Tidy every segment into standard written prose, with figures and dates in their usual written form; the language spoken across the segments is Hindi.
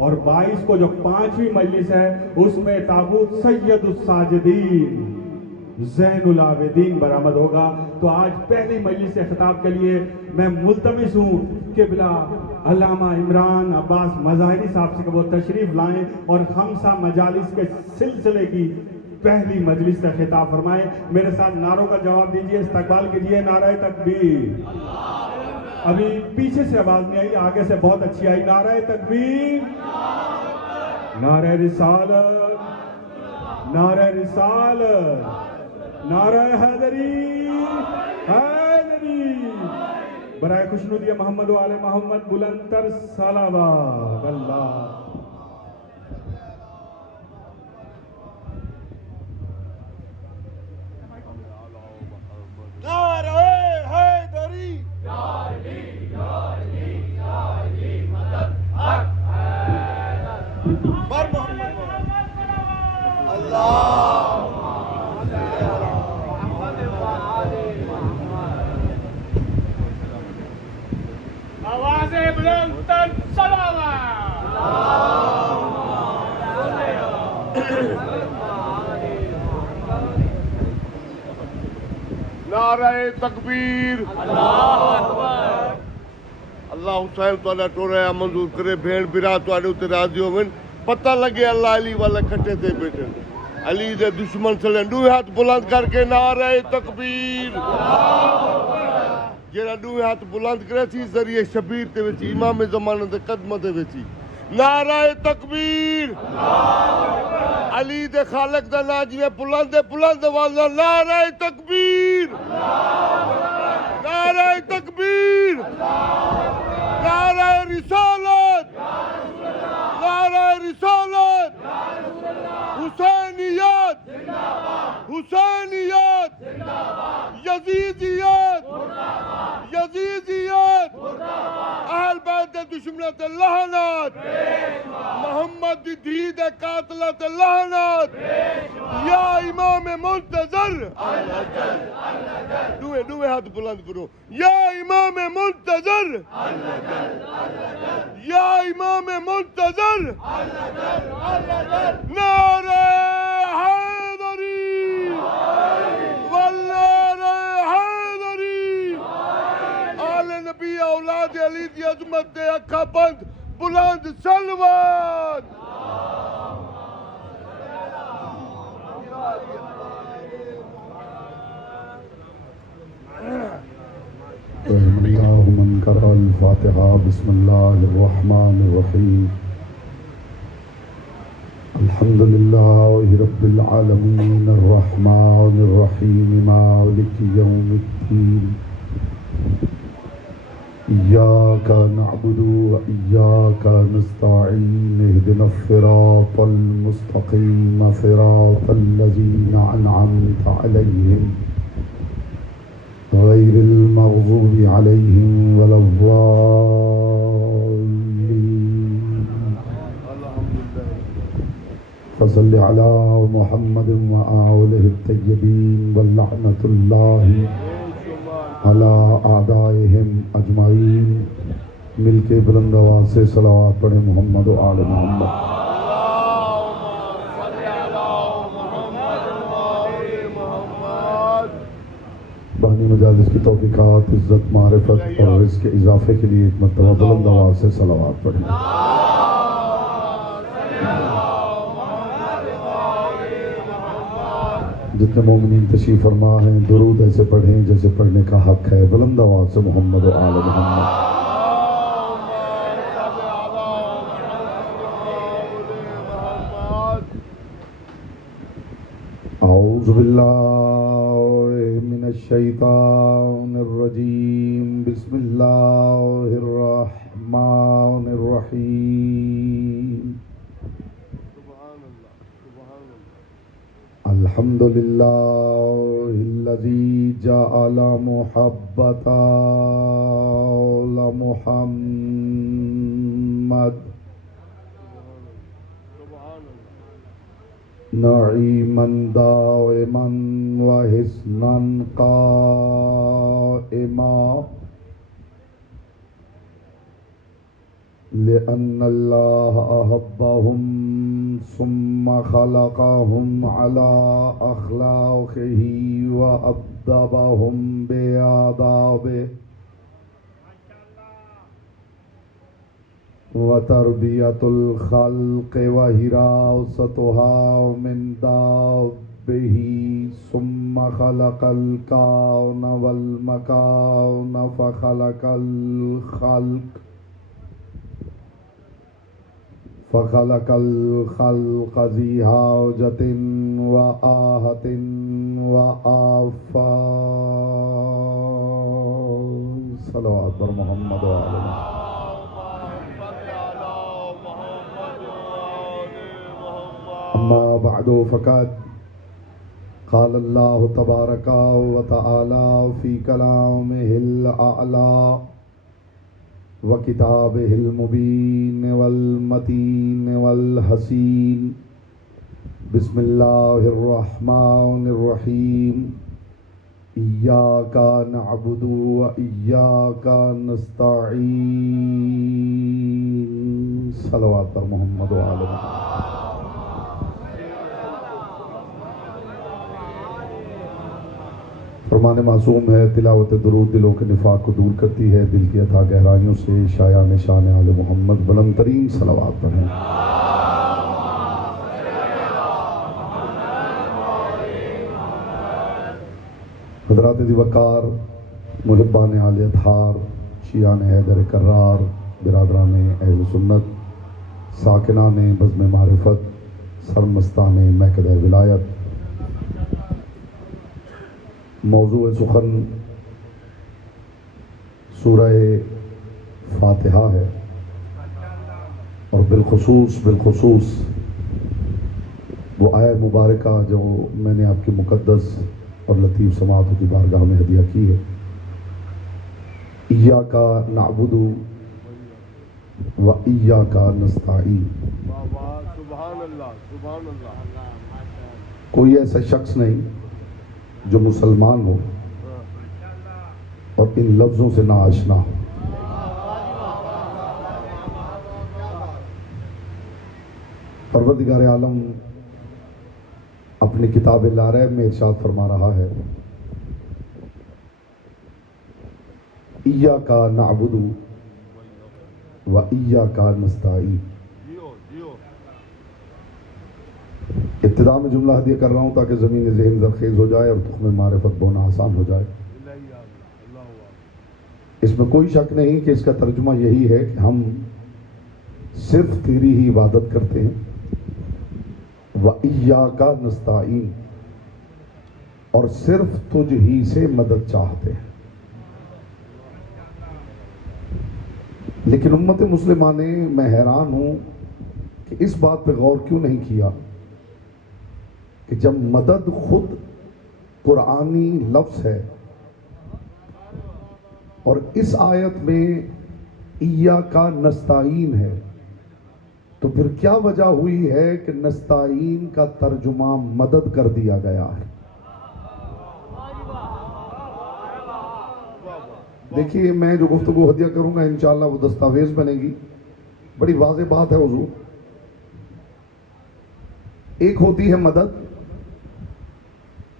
और 22 को जो 5वीं मजलिस है उसमें ताबूत सैयदुस साजिदीन ज़ैनुल आबिदीन बरामद होगा। तो आज पहली मजलिस से खिताब के लिए मैं मुल्तमिस हूँ कि बिला अल्लामा इमरान अब्बास मज़ाहिरी साहब से कि वो तशरीफ़ लाएं और खमसा मजालिस के सिलसिले की पहली मजलिस का खिताब फरमाएं। मेरे साथ नारों का जवाब दीजिए, इस्तकबाल कीजिए। नारा तकबीर। अभी पीछे से आवाज नहीं आई, आगे से बहुत अच्छी आई। नारा तकबीर, नारा रिसालत, नारा रिसालत, नारा हैदरी, हैदरी। बराए खुशनुदी मोहम्मद वाले मोहम्मद बुलंदतर सलावत। अल्लाह आवाज़ें बुलंद तर सलावत। नारे तकबीर, अल्लाह हुसैन तुहाडा टोरा मंजूर करे। भेड़ बिरा तुहाडे उत्ते राजी होवन। पता लगे अल्लाह अली वाले खट्टे ते बैठे अली दे दुश्मन से दूहे हाथ बुलंद करके नारे तकबीर। जेड़ा दूहे हाथ बुलंद करे सी जरिए शबीर ते विच इमाम ज़माने दे कदम दे विच नारे तकबीर। अली दे खालक दा नाम जिवें बुलंद बुलंद आवाज़ नारे तकबीर, नारे तकबीर, नारे रिसालत, नारे रिसालत, हुसैनियत, हुसैनियत, यजीदियत, यजीदियत, अहल बैत दे दुश्मनां ते लानत, मोहम्मद दी धी दे कातलां ते लानत। या इमाम मुंतज़र, दुए दुए हाथ बुलंद करो। या इमाम मुंतज़र, या इमाम मुंतज़र, नारे हैदरी, वल्लारे हैदरी। आले नबी औलाद अली दी अज़मत दे अखा बंद बुलंद सलवात। मन कर अल-फातिहा। बिस्मिल्लाहिर्रहमानिर्रहीम। अल्हम्दुलिल्लाहि रब्बिल आलमीन अर्रहमानिर्रहीम मालिकि यौमिद्दीन। इय्याका नअबुदु व इय्याका नस्तईन। इहदिनस सिरातल मुस्तकीम सिरातल लज़ीना अनअमता अलैहिम गैरिल मग़ज़ूबि अलैहिम वलद्दाल्लीन। फसल्लि अला मुहम्मदिन व आलिहि तय्यबीन व लअनतुल्लाहि अला आदाइहिम अजमाइन। मिलके बुलंद आवाज़ से सलावत पढ़े मोहम्मद व आले मोहम्मद। बहनी मजालिस की तौफीकात, इज़्ज़त, मारिफत और रिज़्क़ के इजाफे के लिए एक मरतबा बुलंद आवाज़ से सलावत पढ़ें। जितने मोमिनीन तशरीफ़ फरमा हैं दुरूद ऐसे पढ़ें जैसे पढ़ने का हक है। बुलंद आवाज़ से मोहम्मद व आले मोहम्मद। औज़ु बिल्लाहि मिनश शैतानिर रजीम। बिस्मिल्लाहिर रहमानिर रहीम। अल्हम्दुलिल्लाहिल्लज़ी जअला मुहब्बता ला मुहम्मद नईमन दाइमन व हिस्नन काइमा। लिअन्नल्लाह अहब्बहुम सुम्मा खलक़हुम अला अख़लाक़िही व अद्दबहुम बिआदाबिही व तरबियतुल खल्क़ि व हिरासतुहा मिन दाब्बिही सुम्मा खलक़ल कौन वल मकान फ़खलक़ल खल्क़ ज़ी हाजतिन व आहतिन व आफ़ा। सल्लल्लाहु अलैहि मोहम्मद व आले अम्मा बअदु फ़क़द क़ाल अल्लाहु तबारक व तआला फ़ी कलामिहिल अअला व किताबिहिल मुबीन वल मतीन वल हसीन। बिस्मिल्लाहिर रहमानिर रहीम। इय्याका नअबुदु व इय्याका नस्तईन। सल्लल्लाहु अलैहि मोहम्मद व आले फरमान मासूम है। तिलावत दुरूद दिलों के निफाक को दूर करती है, दिल की अथा गहराइयों से शायान शान आले मोहम्मद बुलंद तरीन सलवात पढ़ें। हज़रात ज़िवकार, मुहिब्बान आले अतहार, शियान हैदर कर्रार, बिरादरान अहल सुन्नत, साकिनान बज़्म मारिफत, सरमस्तान महकद विलायत। मौजू सुखन सूरह फातिहा है और बिलखुसूस वो आय मुबारका जो मैंने आपकी मुक़द्दस और लतीफ़ समातों की बारगाह में हदिया की है। इय्याका नअबुदु व इय्याका नस्तईन। कोई ऐसा शख्स नहीं जो मुसलमान हो और इन लफ्ज़ों से ना आशना हो। परवरदिगार आलम अपनी किताब लारैब में इरशाद फरमा रहा है, इय्याका नअबुदु व इय्याका नस्तईन। इब्तिदा में जुमला हदिया कर रहा हूँ ताकि ज़मीन ज़हन ज़रख़ेज़ हो जाए और तुख़्म मारिफत बोना आसान हो जाए। इसमें कोई शक नहीं कि इसका तर्जुमा यही है कि हम सिर्फ तेरी ही इबादत करते हैं। व इय्याका नस्तईन, और सिर्फ तुझ ही से मदद चाहते हैं। लेकिन उम्मत मुस्लिमा ने, मैं हैरान हूँ कि इस बात पे गौर क्यों नहीं किया कि जब मदद खुद कुरानी लफ्ज़ है और इस आयत में इय्याका नस्तईन है, तो फिर क्या वजह हुई है कि नस्तईन का तर्जुमा मदद कर दिया गया है। देखिए, मैं जो गुफ्तगू हदिया करूंगा इंशाअल्लाह वो दस्तावेज बनेगी। बड़ी वाज़ेह बात है हुज़ूर। एक होती है मदद,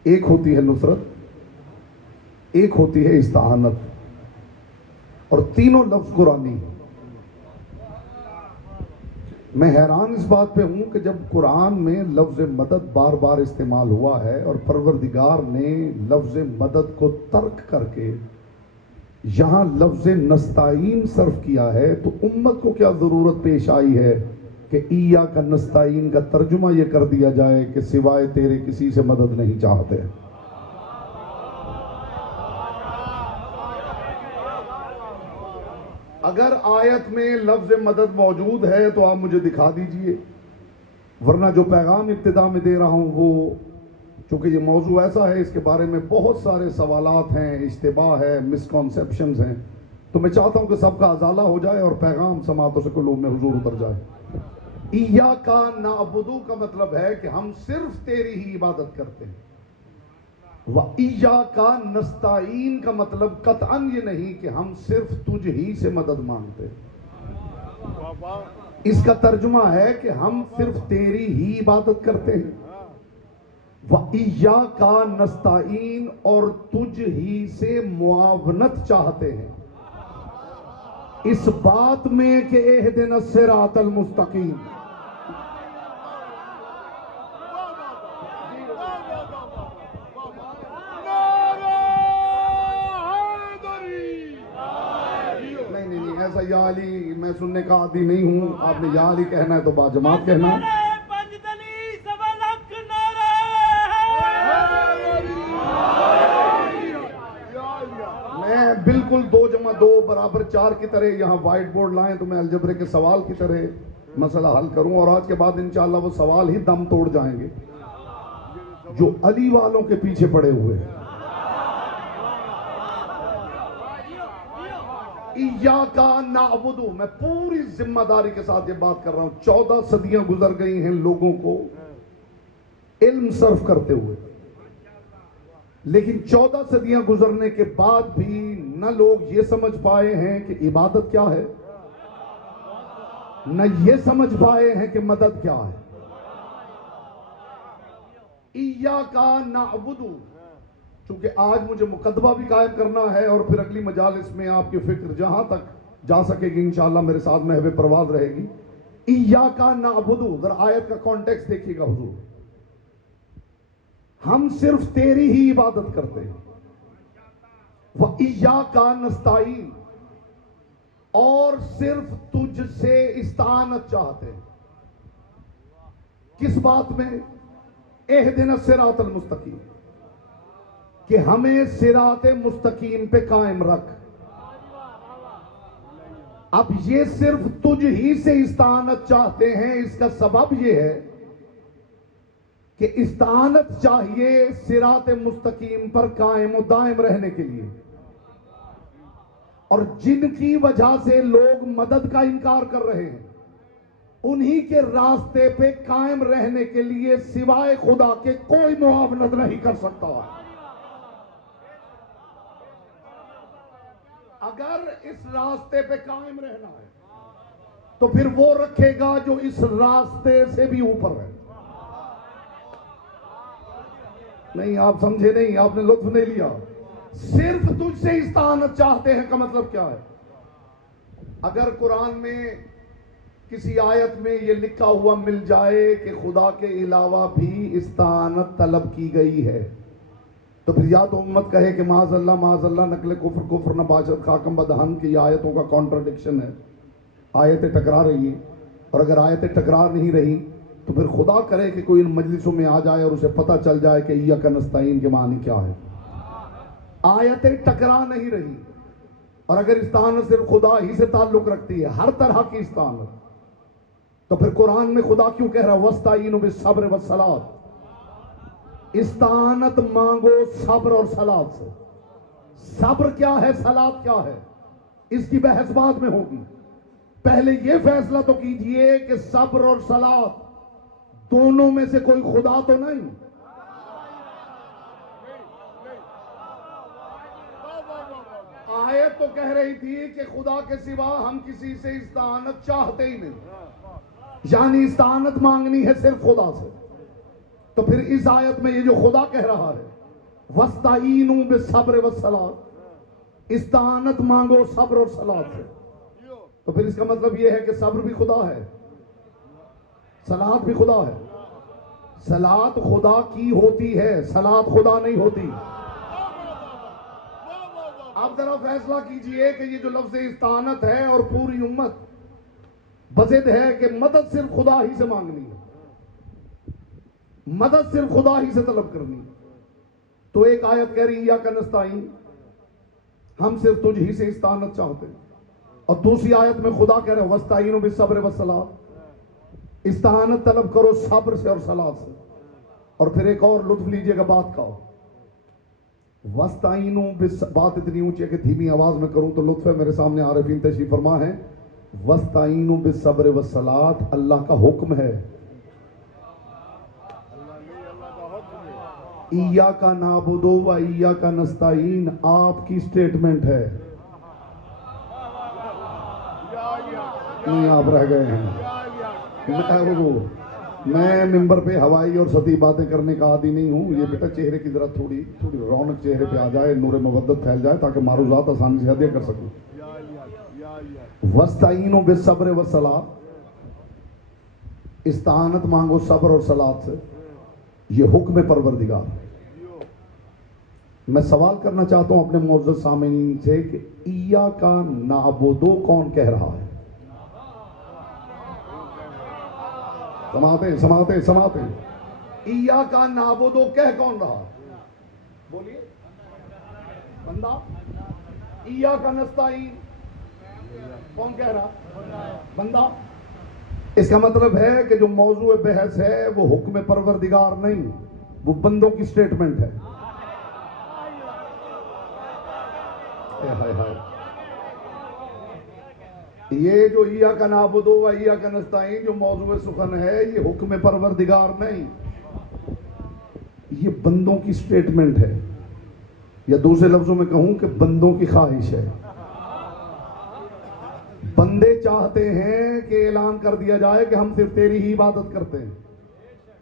एक होती है नुसरत, एक होती है इस्ताअनत, और तीनों लफ्ज़ कुरानी। मैं हैरान इस बात पे हूँ कि जब कुरान में लफ्ज़ मदद बार बार इस्तेमाल हुआ है और परवरदिगार ने लफ्ज़ मदद को तर्क करके यहाँ लफ्ज़ नस्तईन सर्फ किया है, तो उम्मत को क्या ज़रूरत पेश आई है कि इय्याका नस्तईन का तर्जुमा ये कर दिया जाए कि सिवाय तेरे किसी से मदद नहीं चाहते। अगर आयत में लफ्ज़ मदद मौजूद है तो आप मुझे दिखा दीजिए, वरना जो पैगाम इब्तिदा में दे रहा हूँ वो, चूँकि ये मौजू ऐसा है इसके बारे में बहुत सारे सवालात हैं, इश्तिबाह है, मिसकॉन्सेप्शंस हैं, तो मैं चाहता हूँ कि सबका अजाला हो जाए और पैगाम समातों से कुलूब में हुजूर उतर जाए। इय्याका नअबुदु का मतलब है कि हम सिर्फ तेरी ही इबादत करते हैं। व इय्याका नस्तईन का मतलब कतअन ये नहीं कि हम सिर्फ तुझ ही से मदद मांगते हैं। इसका तर्जुमा है कि हम सिर्फ तेरी ही इबादत करते हैं। व इय्याका नस्ताईन, और तुझ ही से मुआवनत चाहते हैं इस बात में कि इहदिना सिरातल मुस्तकीम। नहीं, ऐसा या अली मैं सुनने का आदी नहीं हूं। आपने या अली कहना है तो बाजमात कहना है। मैं बिल्कुल 2 जमा 2 बराबर 4 की तरह यहाँ व्हाइट बोर्ड लाएं तो मैं अलजबरे के सवाल की तरह मसला हल करूं, और आज के बाद इंशाअल्लाह वो सवाल ही दम तोड़ जाएंगे जो अली वालों के पीछे पड़े हुए हैं। इय्याका नाअबुदु, मैं पूरी जिम्मेदारी के साथ ये बात कर रहा हूं। 14 सदियां गुजर गई हैं लोगों को इल्म सर्व करते हुए, लेकिन 14 सदियां गुजरने के बाद भी न लोग ये समझ पाए हैं कि इबादत क्या है, न ये समझ पाए हैं कि मदद क्या है। इय्याका नाअबुदु, क्योंकि आज मुझे मुकदमा भी कायम करना है और फिर अगली मजालिस में आपकी फिक्र जहां तक जा सकेगी इंशाअल्लाह मेरे साथ महवे परवाज रहेगी। इय्याका नाअबुदु, जरा आयत का कॉन्टेक्स्ट देखिएगा हुजूर। हम सिर्फ तेरी ही इबादत करते हैं। व इय्याका नस्ताईन, और सिर्फ तुझसे इस्तानत चाहते हैं। किस बात में? इहदिना सिरातल मुस्तकीम, कि हमें सिराते मुस्तकीम पे कायम रख। अब ये सिर्फ तुझ ही से इस्तानत चाहते हैं, इसका सबब ये है कि इस्तानत चाहिए सिराते मुस्तकीम पर कायम और दायम रहने के लिए, और जिनकी वजह से लोग मदद का इनकार कर रहे हैं उन्हीं के रास्ते पे कायम रहने के लिए सिवाय खुदा के कोई मुआवनत नहीं कर सकता। अगर इस रास्ते पे कायम रहना है तो फिर वो रखेगा जो इस रास्ते से भी ऊपर है। नहीं, आप समझे नहीं, आपने लुत्फ नहीं लिया। सिर्फ तुझसे इस्तानत चाहते हैं का मतलब क्या है? अगर कुरान में किसी आयत में यह लिखा हुआ मिल जाए कि खुदा के अलावा भी इस्तानत तलब की गई है, तो फिर या तो उम्मत कहे कि माज़अल्लाह नकले कुफ्र कुफ्र नबाशत खाकम बदहन की आयतों का कॉन्ट्रडिक्शन है, आयतें टकरा रही हैं। और अगर आयतें टकरा नहीं रही तो फिर खुदा करे कि कोई इन मजलिसों में आ जाए और उसे पता चल जाए कि इय्याका नस्ताईन के मानी क्या है। आयतें टकरा नहीं रही, और अगर इस्तानत सिर्फ खुदा ही से ताल्लुक रखती है, हर तरह की इस्तानत, तो फिर कुरान में खुदा क्यों कह रहा है वस्ताईनु बिस्सब्र वस्सलात? इस्तानत मांगो सब्र और सलात से। सब्र क्या है, सलात क्या है, इसकी बहस बाद में होगी। पहले यह फैसला तो कीजिए कि सब्र और सलात दोनों में से कोई खुदा तो नहीं। आयत तो कह रही थी कि खुदा के सिवा हम किसी से इस्तानत चाहते ही नहीं, यानी इस्तानत मांगनी है सिर्फ खुदा से। तो फिर इस आयत में ये जो खुदा कह रहा है वस्ताईनु बिस्सब्र वस्सलात, इस्तानत मांगो सब्र और सलात से, तो फिर इसका मतलब ये है कि सब्र भी खुदा है, सलात भी खुदा है। सलात खुदा की होती है, सलात खुदा नहीं होती। आप जरा फैसला कीजिए कि ये जो लफ्ज़ इस्तानत है और पूरी उम्मत बज़िद है कि मदद सिर्फ खुदा ही से मांगनी है, मदद सिर्फ खुदा ही से तलब करनी है। तो एक आयत कह रही है इय्याका नस्ताईन, हम सिर्फ तुझ ही से इस्तानत चाहते हैं, और दूसरी आयत में खुदा कह रहे वस्ताईनु बिस्सब्र वस्सलात, इस्तानत तलब करो सब्र से और सलात से। और फिर एक और लुत्फ लीजिएगा बात का, वस्ताईनु बात इतनी ऊंची है कि धीमी आवाज में करूं तो लुत्फ है। मेरे सामने आरिफीन तशरीफ फरमा है। वस्ताईनु बिस्सब्र वस्सलात अल्लाह का हुक्म है, इय्याका नाबुदु व इय्याका नस्ताईन आपकी स्टेटमेंट है। नहीं आप रह गए हैं। मैं मिंबर पे हवाई और सती बातें करने का आदी नहीं हूँ। ये बेटा चेहरे की जरा थोड़ी थोड़ी रौनक चेहरे पे आ जाए, नूर मुवद्दत फैल जाए, ताकि मारूजात आसानी से अदा कर सकूं। वस्ताईनो बिस्सब्र वस्सला, इस्तानत मांगो सब्र और सलात से, ये हुक्म परवरदिगार। मैं सवाल करना चाहता हूं अपने मुअज़्ज़ज़ सामिईन से कि इय्याका नअबुदु कौन कह रहा है? समाते इय्याका नअबुदु कह कौन रहा है? बोलिए बंदा। इय्याका नस्ताईन कौन कह रहा? बंदा। इसका मतलब है कि जो मौजू बहस है वो हुक्म परवरदिगार नहीं, वो बंदों की स्टेटमेंट है। हाय हाय, ये जो इय्याका नअबुदु व इय्याका नस्ताईन जो मौजू सुखन है, ये हुक्म परवरदिगार नहीं, ये बंदों की स्टेटमेंट है, या दूसरे लफ्जों में कहूं कि बंदों की ख्वाहिश है। बंदे चाहते हैं कि ऐलान कर दिया जाए कि हम सिर्फ तेरी ही इबादत करते हैं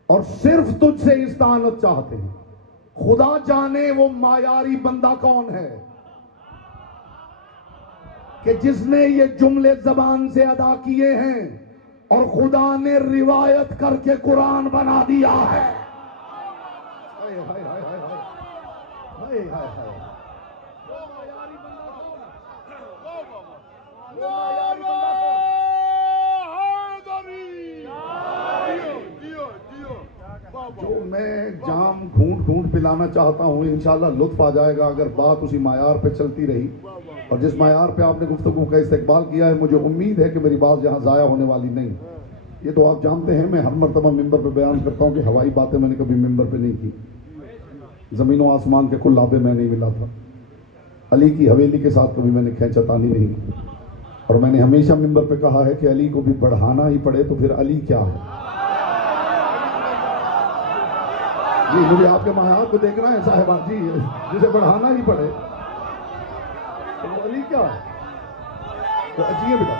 और सिर्फ तुझसे इस्तानत चाहते हैं। खुदा जाने वो मायारी बंदा कौन है कि जिसने ये जुमले जबान से अदा किए हैं और खुदा ने रिवायत करके कुरान बना दिया है। हाय हाय हाय हाय हाय हाय हाय। जो मैं जाम घूंट घूंट पिलाना चाहता हूँ, इंशाल्लाह लुत्फ आ जाएगा अगर बात उसी मायार पे चलती रही। और जिस मायार पे आपने गुफ्तगू का इस्तेकबाल किया है, मुझे उम्मीद है कि मेरी बात यहाँ ज़ाया होने वाली नहीं। ये तो आप जानते हैं, मैं हर मरतबा मिंबर पे बयान करता हूँ कि हवाई बातें मैंने कभी मिंबर पे नहीं की। ज़मीन व आसमान के कुल्लाबे मैं नहीं मिला था, अली की हवेली के साथ कभी मैंने खींचातानी नहीं की। और मैंने हमेशा मिंबर पे कहा है कि अली को भी बढ़ाना ही पड़े तो फिर अली क्या है। जी मुझे आपके मायात को देखना है साहिबा जी, जिसे बढ़ाना ही पड़े तो वो अली क्या है। तो अजिए बेटा,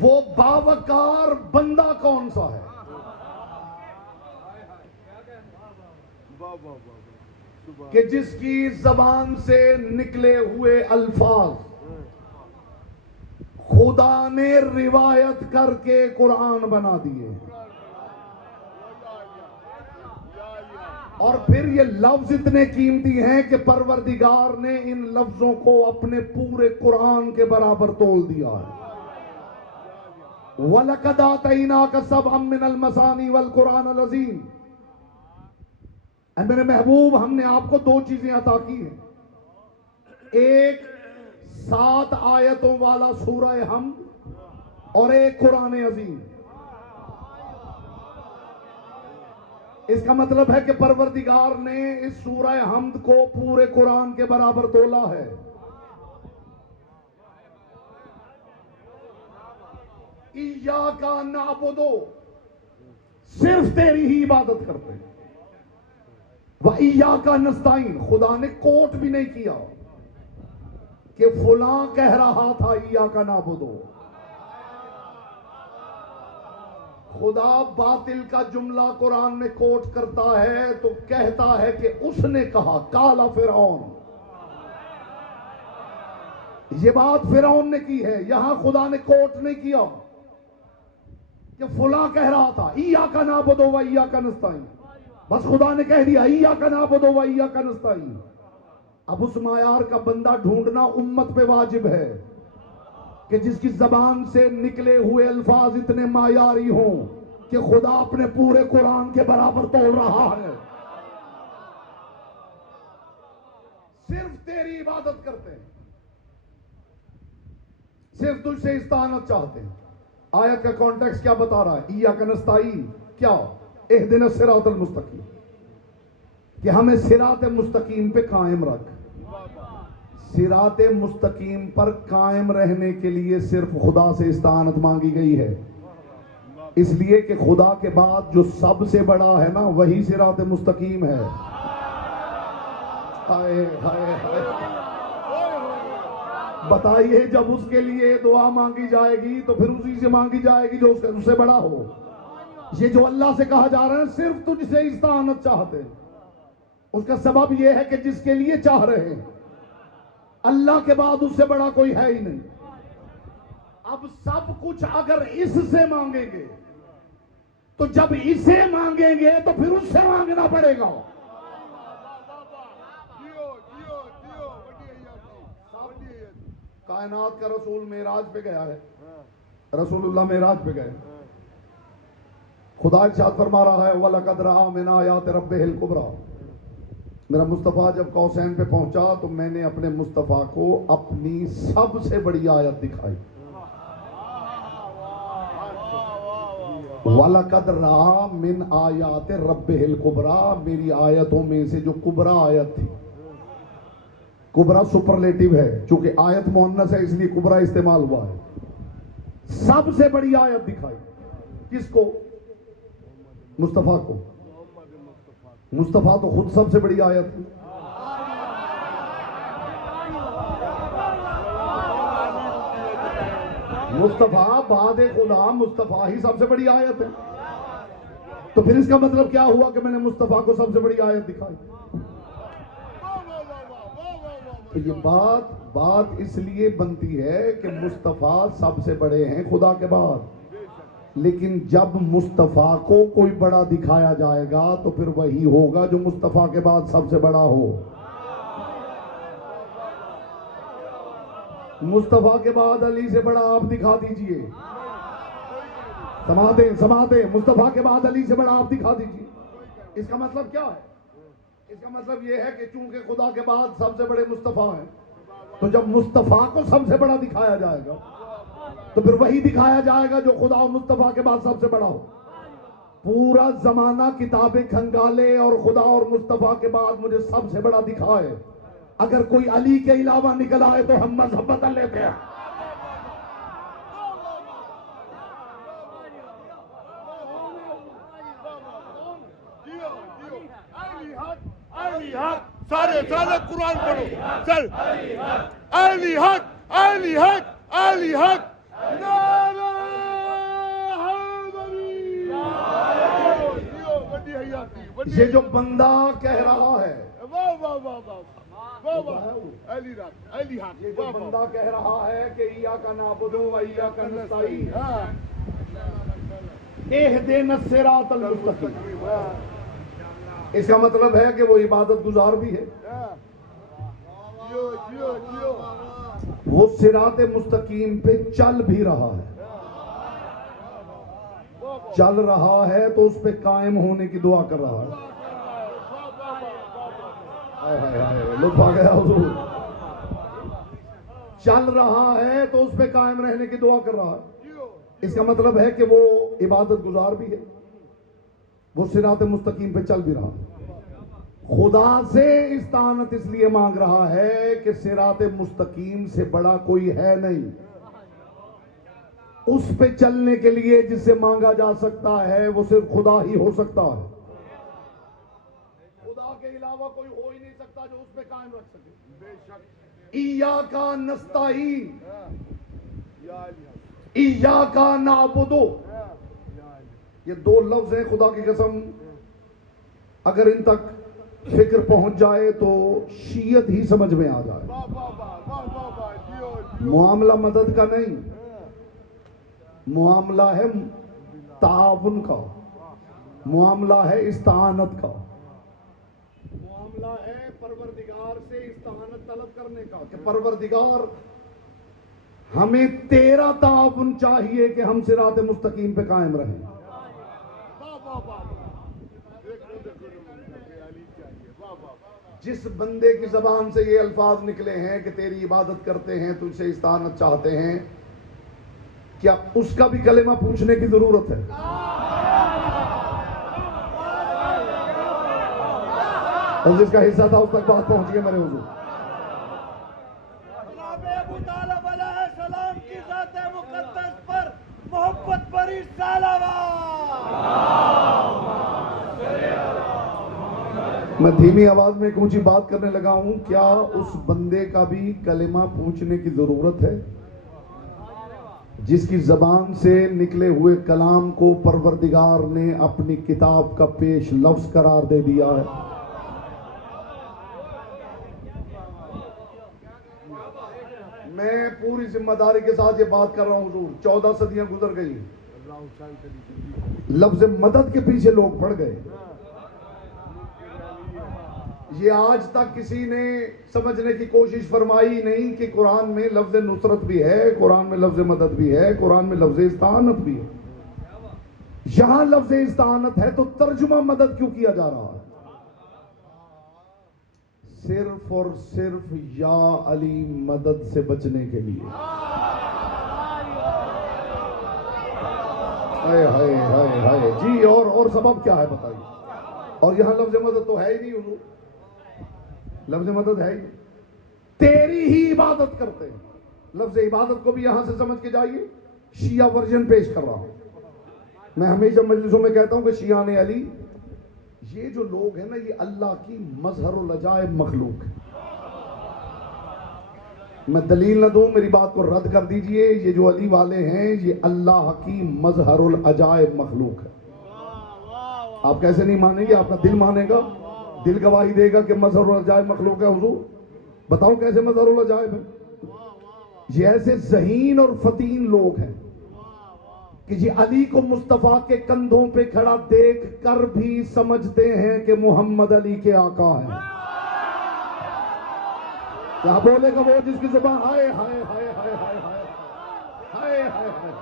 वो बावकार बंदा कौन सा है कि जिसकी जबान से निकले हुए अल्फाज खुदा ने रिवायत करके कुरान बना दिए, और फिर ये लफ्ज इतने कीमती हैं कि परवरदिगार ने इन लफ्जों को अपने पूरे कुरान के बराबर तोल दिया है। वलक़द आतैनाका सबअम मिनल मसानी वल कुरानिल अज़ीम। मेरे महबूब, हमने आपको दो चीजें अता की हैं। एक 7 आयतों वाला सूरह हमद और एक कुरान अजीम। इसका मतलब है कि परवरदिगार ने इस सूरह हमद को पूरे कुरान के बराबर तोला है। इय्याका नअबुदु, सिर्फ तेरी ही इबादत करते हैं। व इय्याका नस्ताईन, खुदा ने कोट भी नहीं किया कि फुलां कह रहा था इय्याका नअबुदु। खुदा बातिल का जुमला कुरान में कोट करता है तो कहता है कि उसने कहा, काला फिरौन। ये बात फिरौन ने की है, यहां खुदा ने कोट नहीं किया कि फुलां कह रहा था इय्याका नअबुदु व इय्याका नस्ताईन। बस खुदा ने कह दिया इय्याका नअबुदु व इय्याका नस्ताईन। अब उस मायार का बंदा ढूंढना उम्मत पे वाजिब है कि जिसकी जबान से निकले हुए अल्फाज इतने मायारी हों कि खुदा अपने पूरे कुरान के बराबर तोल रहा है। सिर्फ तेरी इबादत करते हैं, सिर्फ तुझसे इस्तानत चाहते हैं। आयत का कॉन्टेक्स्ट क्या बता रहा है? इय्याका नस्ताईन क्या? इहदिना सिरातल मुस्तकीम, कि हमें सिरात मुस्तकीम पे कायम रख। सिरात मुस्तकीम पर कायम रहने के लिए सिर्फ खुदा से इस्तानत मांगी गई है। इसलिए कि खुदा के बाद जो सबसे बड़ा है ना वही सिरात मुस्तकीम है। हाय हाय हाय। बताइए जब उसके लिए दुआ मांगी जाएगी तो फिर उसी से मांगी जाएगी जो उससे बड़ा हो। ये जो अल्लाह से कहा जा रहा है सिर्फ तुझसे इस्तानत चाहते हैं, उसका सबब यह है कि जिसके लिए चाह रहे हैं अल्लाह के बाद उससे बड़ा कोई है ही नहीं। अब सब कुछ अगर इससे मांगेंगे तो जब इसे मांगेंगे तो फिर उससे मांगना पड़ेगा। कायनात का रसूल मेराज पे गया है, रसूलुल्लाह मेराज पे गए। खुदा इरशाद फरमा रहा है वलक़द रआ मिन आयाति रब्बिहिल कुबरा। मेरा मुस्तफ़ा जब कौसैन पे पहुंचा तो मैंने अपने मुस्तफ़ा को अपनी सबसे बड़ी आयत दिखाई। वलक़द रआ मिन आयाति रब्बिहिल कुबरा, मेरी आयतों में से जो कुबरा आयत थी, कुबरा सुपरलेटिव है, चूंकि आयत मुअन्नस है इसलिए कुबरा इस्तेमाल हुआ है। सबसे बड़ी आयत दिखाई किसको? मुस्तफा को। मुस्तफा तो खुद सबसे बड़ी आयत है। मुस्तफा बाद खुदा मुस्तफा ही सबसे बड़ी आयत है। तो फिर इसका मतलब क्या हुआ कि मैंने मुस्तफा को सबसे बड़ी आयत दिखाई। तो ये बात इसलिए बनती है कि मुस्तफा सबसे बड़े हैं खुदा के बाद, लेकिन जब मुस्तफा को कोई बड़ा दिखाया जाएगा तो फिर वही होगा जो मुस्तफा के बाद सबसे बड़ा हो। मुस्तफा के बाद अली से बड़ा आप दिखा दीजिए, समाते मुस्तफा के बाद अली से बड़ा आप दिखा दीजिए। इसका मतलब क्या है? इसका मतलब यह है कि चूंकि खुदा के बाद सबसे बड़े मुस्तफा हैं, तो जब मुस्तफा को सबसे बड़ा दिखाया जाएगा तो फिर वही दिखाया जाएगा जो खुदा और मुस्तफा के बाद सबसे बड़ा हो। पूरा जमाना किताबें खंगाले और खुदा और मुस्तफा के बाद मुझे सबसे बड़ा दिखाए, अगर कोई अली के अलावा निकल आए तो हम मजहब बदल लेते हैं। सारे कुरान पढ़ो चल। अली हक अली हक अली हक। ये जो बंदा कह रहा है, ये जो बंदा कह रहा है कि इय्याका नअबुदु व इय्याका नस्तईन, इहदिनस सिरातल मुस्तकीम, इसका मतलब है कि वो इबादत गुजार भी है, वो सिरात मुस्तकीम पे चल भी रहा है। चल रहा है तो उस पे कायम होने की दुआ कर रहा है। हाय हाय हाय, लुत्फ आ गया हुजूर। चल रहा है तो उस पे कायम रहने की दुआ कर रहा है। इसका मतलब है कि वो इबादत गुजार भी है, वो सिरात मुस्तकीम पे चल भी रहा है। खुदा से इस्तानत इसलिए मांग रहा है कि सिरात मुस्तकीम से बड़ा कोई है नहीं। उस पे चलने के लिए जिससे मांगा जा सकता है वो सिर्फ खुदा ही हो सकता है। खुदा के अलावा कोई हो ही नहीं सकता जो उस पे कायम रख सके। बेशक इय्याका नस्तईन, इय्याका नअबुदु, ये दो लफ्ज हैं खुदा की कसम, अगर इन तक फिक्र पहुंच जाए तो शीयत ही समझ में आ जाए। मामला मदद का नहीं, मामला है ताउन का, मामला है इस्तानत का, मामला है परवरदिगार से इस्तानत तलब करने का कि परवरदिगार हमें तेरा ताउन चाहिए कि हम सिरात मुस्तकीम पे कायम रहें। जिस बंदे की जबान से ये अल्फाज निकले हैं कि तेरी इबादत करते हैं, तुझसे इस्तानत चाहते हैं, क्या उसका भी कलेमा पूछने की जरूरत है? और जिसका हिस्सा था उस तक बात पहुंच गई मेरे हुजूर। अबू तालिब अलैहिस्सलाम की ज़ात मुक़द्दस पर मोहब्बत पर मैं धीमी आवाज में एक ऊंची बात करने लगा हूं। क्या उस बंदे का भी कलेमा पूछने की जरूरत है जिसकी जबान से निकले हुए कलाम को परवरदिगार ने अपनी किताब का पेश लफ्ज करार दे दिया है? मैं पूरी जिम्मेदारी के साथ ये बात कर रहा हूं हुजूर। 14 सदियां गुजर गई, लफ्ज मदद के पीछे लोग पड़ गए। ये आज तक किसी ने समझने की कोशिश फरमाई नहीं कि कुरान में लफ्ज नुसरत भी है, कुरान में लफ्ज मदद भी है, कुरान में लफ्ज इस्तानत भी है। यहां लफ्ज इस्तानत है तो तर्जुमा मदद क्यों किया जा रहा है? सिर्फ और सिर्फ या अली मदद से बचने के लिए। हाय हाय हाय हाय जी। और सबब क्या है बताइए? और यहां लफ्ज मदद तो है ही नहीं हुजूर, लफ्ज मदद है ही नहीं। तेरी ही इबादत करते हैं। लफ्ज इबादत को भी यहां से समझ के जाइए। शिया वर्जन पेश कर रहा हूं। मैं हमेशा मजलिसों में कहता हूं कि शिया ने अली, ये जो लोग हैं ना, ये अल्लाह की मजहर लजाए मखलूक है। मैं दलील न दूं, मेरी बात को रद्द कर दीजिए। ये जो अली वाले हैं ये अल्लाह की मजहर अजायब मखलूक है। आप कैसे नहीं मानेंगे? आपका दिल मानेगा, दिल गवाही देगा कि मजहर अजायब मखलूक है। हुजूर बताओ कैसे मजहर अजायब है? ये ऐसे ज़हीन और फतीन लोग हैं कि ये अली को मुस्तफा के कंधों पे खड़ा देख कर भी समझते हैं कि मोहम्मद अली के आका हैं। क्या बोलेगा वो जिसकी जुबान हाय हाय हाय हाय हाय हाय हाय हाय हाय।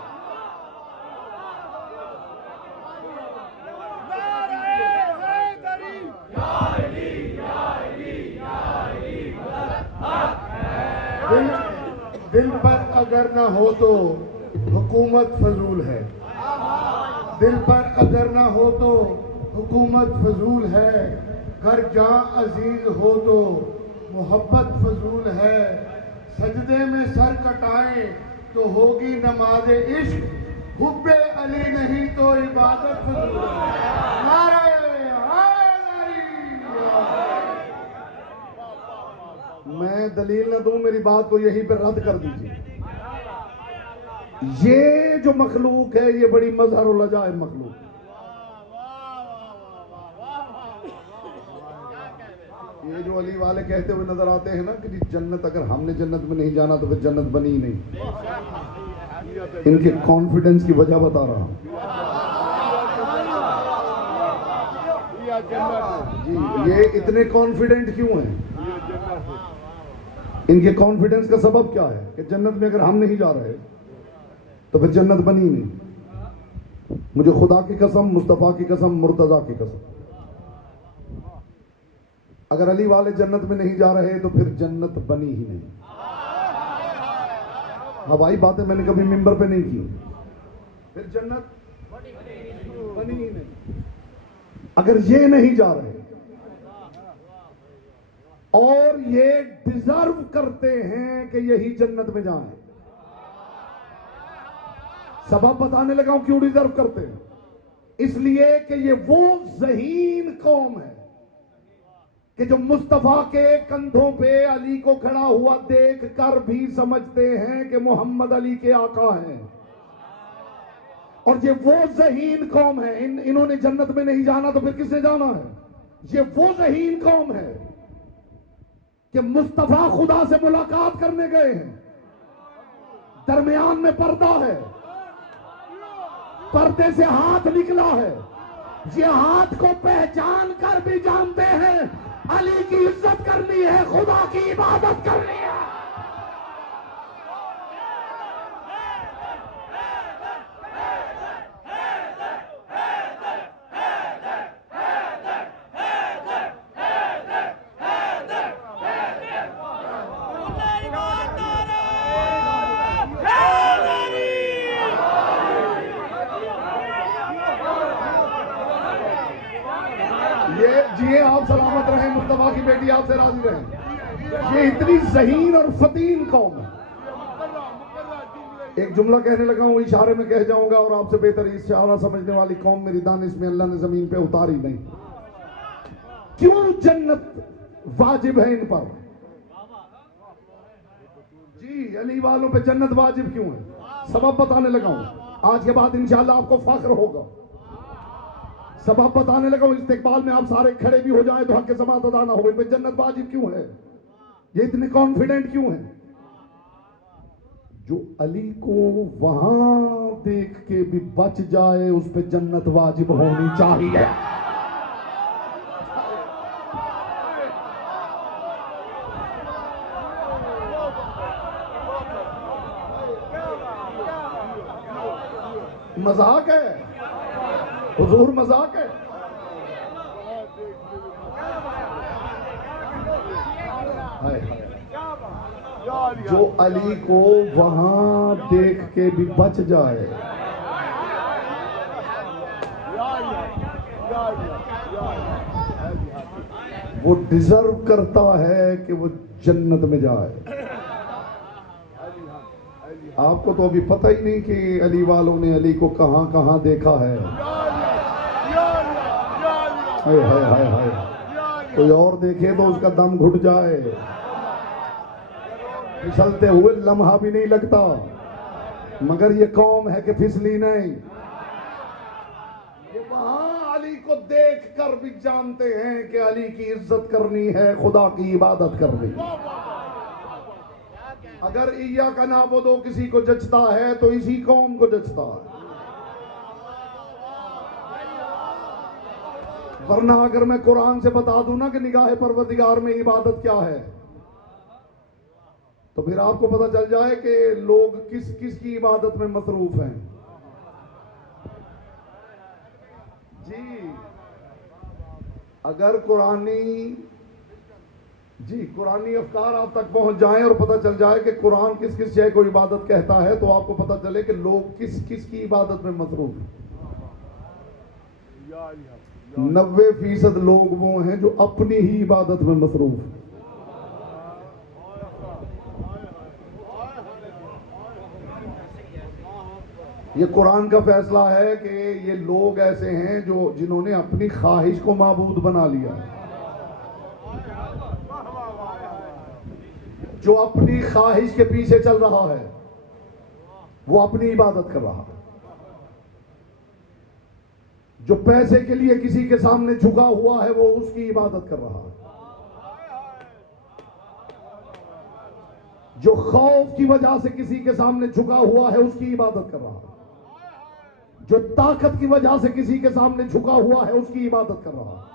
दिल पर अगर ना हो तो हुकूमत फजूल है। दिल पर अगर ना हो तो हुकूमत फजूल है। घर जां अजीज हो तो मोहब्बत फजूल है। सजदे में सर कटाएं तो होगी नमाज इश्क। हुब्बे अली नहीं तो इबादत फजूल है। नारे मैं दलील न दूं, मेरी बात को यहीं पर रद्द कर दीजिए। ये जो मखलूक है ये बड़ी मजहर और लजाए मखलूक है। ये जो अली वाले कहते हुए नजर आते हैं ना कि जन्नत, अगर हमने जन्नत में नहीं जाना तो फिर जन्नत बनी ही नहीं। इनके कॉन्फिडेंस की वजह बता रहा हूं जी। ये इतने कॉन्फिडेंट क्यों हैं? इनके कॉन्फिडेंस का सबब क्या है कि जन्नत में अगर हम नहीं जा रहे तो फिर जन्नत बनी नहीं। मुझे खुदा की कसम, मुस्तफा की कसम, मुर्तजा की कसम, अगर अली वाले जन्नत में नहीं जा रहे तो फिर जन्नत बनी ही नहीं। हवाई बातें मैंने कभी मिंबर पे नहीं की। फिर जन्नत बनी ही नहीं। अगर ये नहीं जा रहे और ये डिजर्व करते हैं कि यही जन्नत में जाएं, सबब बताने लगा हूं क्यों डिजर्व करते हैं। इसलिए कि ये वो ज़हीन कौम है कि जो मुस्तफा के कंधों पे अली को खड़ा हुआ देख कर भी समझते हैं कि मोहम्मद अली के आका हैं। और ये वो ज़हीन कौम है। इन्होंने जन्नत में नहीं जाना तो फिर किसने जाना है? ये वो ज़हीन कौम है कि मुस्तफा खुदा से मुलाकात करने गए हैं, दरमियान में पर्दा है, पर्दे से हाथ निकला है। ये हाथ को पहचान कर भी जानते हैं अली की इज्जत करनी है, खुदा की इबादत करनी है। ये आप सलामत रहें, मुस्तफा की बेटी आपसे राजी रहे। ये इतनी ज़हीन और फतीन कौम है। एक जुमला कहने लगा हूं, इशारे में कह जाऊंगा और आपसे बेहतर इशारा समझने वाली कौम मेरी दानिश में अल्लाह ने जमीन पे उतारी नहीं। क्यों जन्नत वाजिब है इन पर? जी, अली वालों पे जन्नत वाजिब क्यों है? सबब बताने लगा हूं। आज के बाद इंशाअल्लाह आपको फख्र होगा। सबब बताने लगा हूं। इस्तिकबाल में आप सारे खड़े भी हो जाएं तो हक के समात अदा ना हो। इन पे जन्नत वाजिब क्यों है? ये इतने कॉन्फिडेंट क्यों है? जो अली को वहां देख के भी बच जाए उस पे जन्नत वाजिब होनी चाहिए। मजाक है हुजूर, मजाक है। हाय हाय। जो अली को वहां देख के भी बच जाए, वो डिजर्व करता है कि वो जन्नत में जाए। आपको तो अभी पता ही नहीं कि अली वालों ने अली को कहां कहां देखा है। हाय हाय हाय हाय। कोई और देखे तो उसका दम घुट जाए। फिसलते हुए लम्हा भी नहीं लगता, मगर ये कौम है कि फिसली नहीं। ये वहां अली को देख कर भी जानते हैं कि अली की इज्जत करनी है, खुदा की इबादत करनी। अगर इया का नाबुदो किसी को जचता है तो इसी कौम को जचता है। वरना अगर मैं कुरान से बता दूं ना कि निगाह परवरदिगार में इबादत क्या है, तो फिर आपको पता चल जाए कि लोग किस किस की इबादत में मसरूफ हैं। जी, अगर कुरानी अफकार आप तक पहुंच जाएं और पता चल जाए कि कुरान किस किस शय को इबादत कहता है, तो आपको पता चले कि लोग किस किस की इबादत में मसरूफ हैं। 90% लोग वो हैं जो अपनी ही इबादत में मसरूफ हैं। ये कुरान का फैसला है कि ये लोग ऐसे हैं जो जिन्होंने अपनी ख्वाहिश को माबूद बना लिया, जो अपनी ख्वाहिश के पीछे चल रहा है, वो अपनी इबादत कर रहा है। जो पैसे के लिए किसी के सामने झुका हुआ है, वो उसकी इबादत कर रहा है। जो खौफ की वजह से किसी के सामने झुका हुआ है, उसकी इबादत कर रहा है। जो ताकत की वजह से किसी के सामने झुका हुआ है, उसकी इबादत कर रहा है।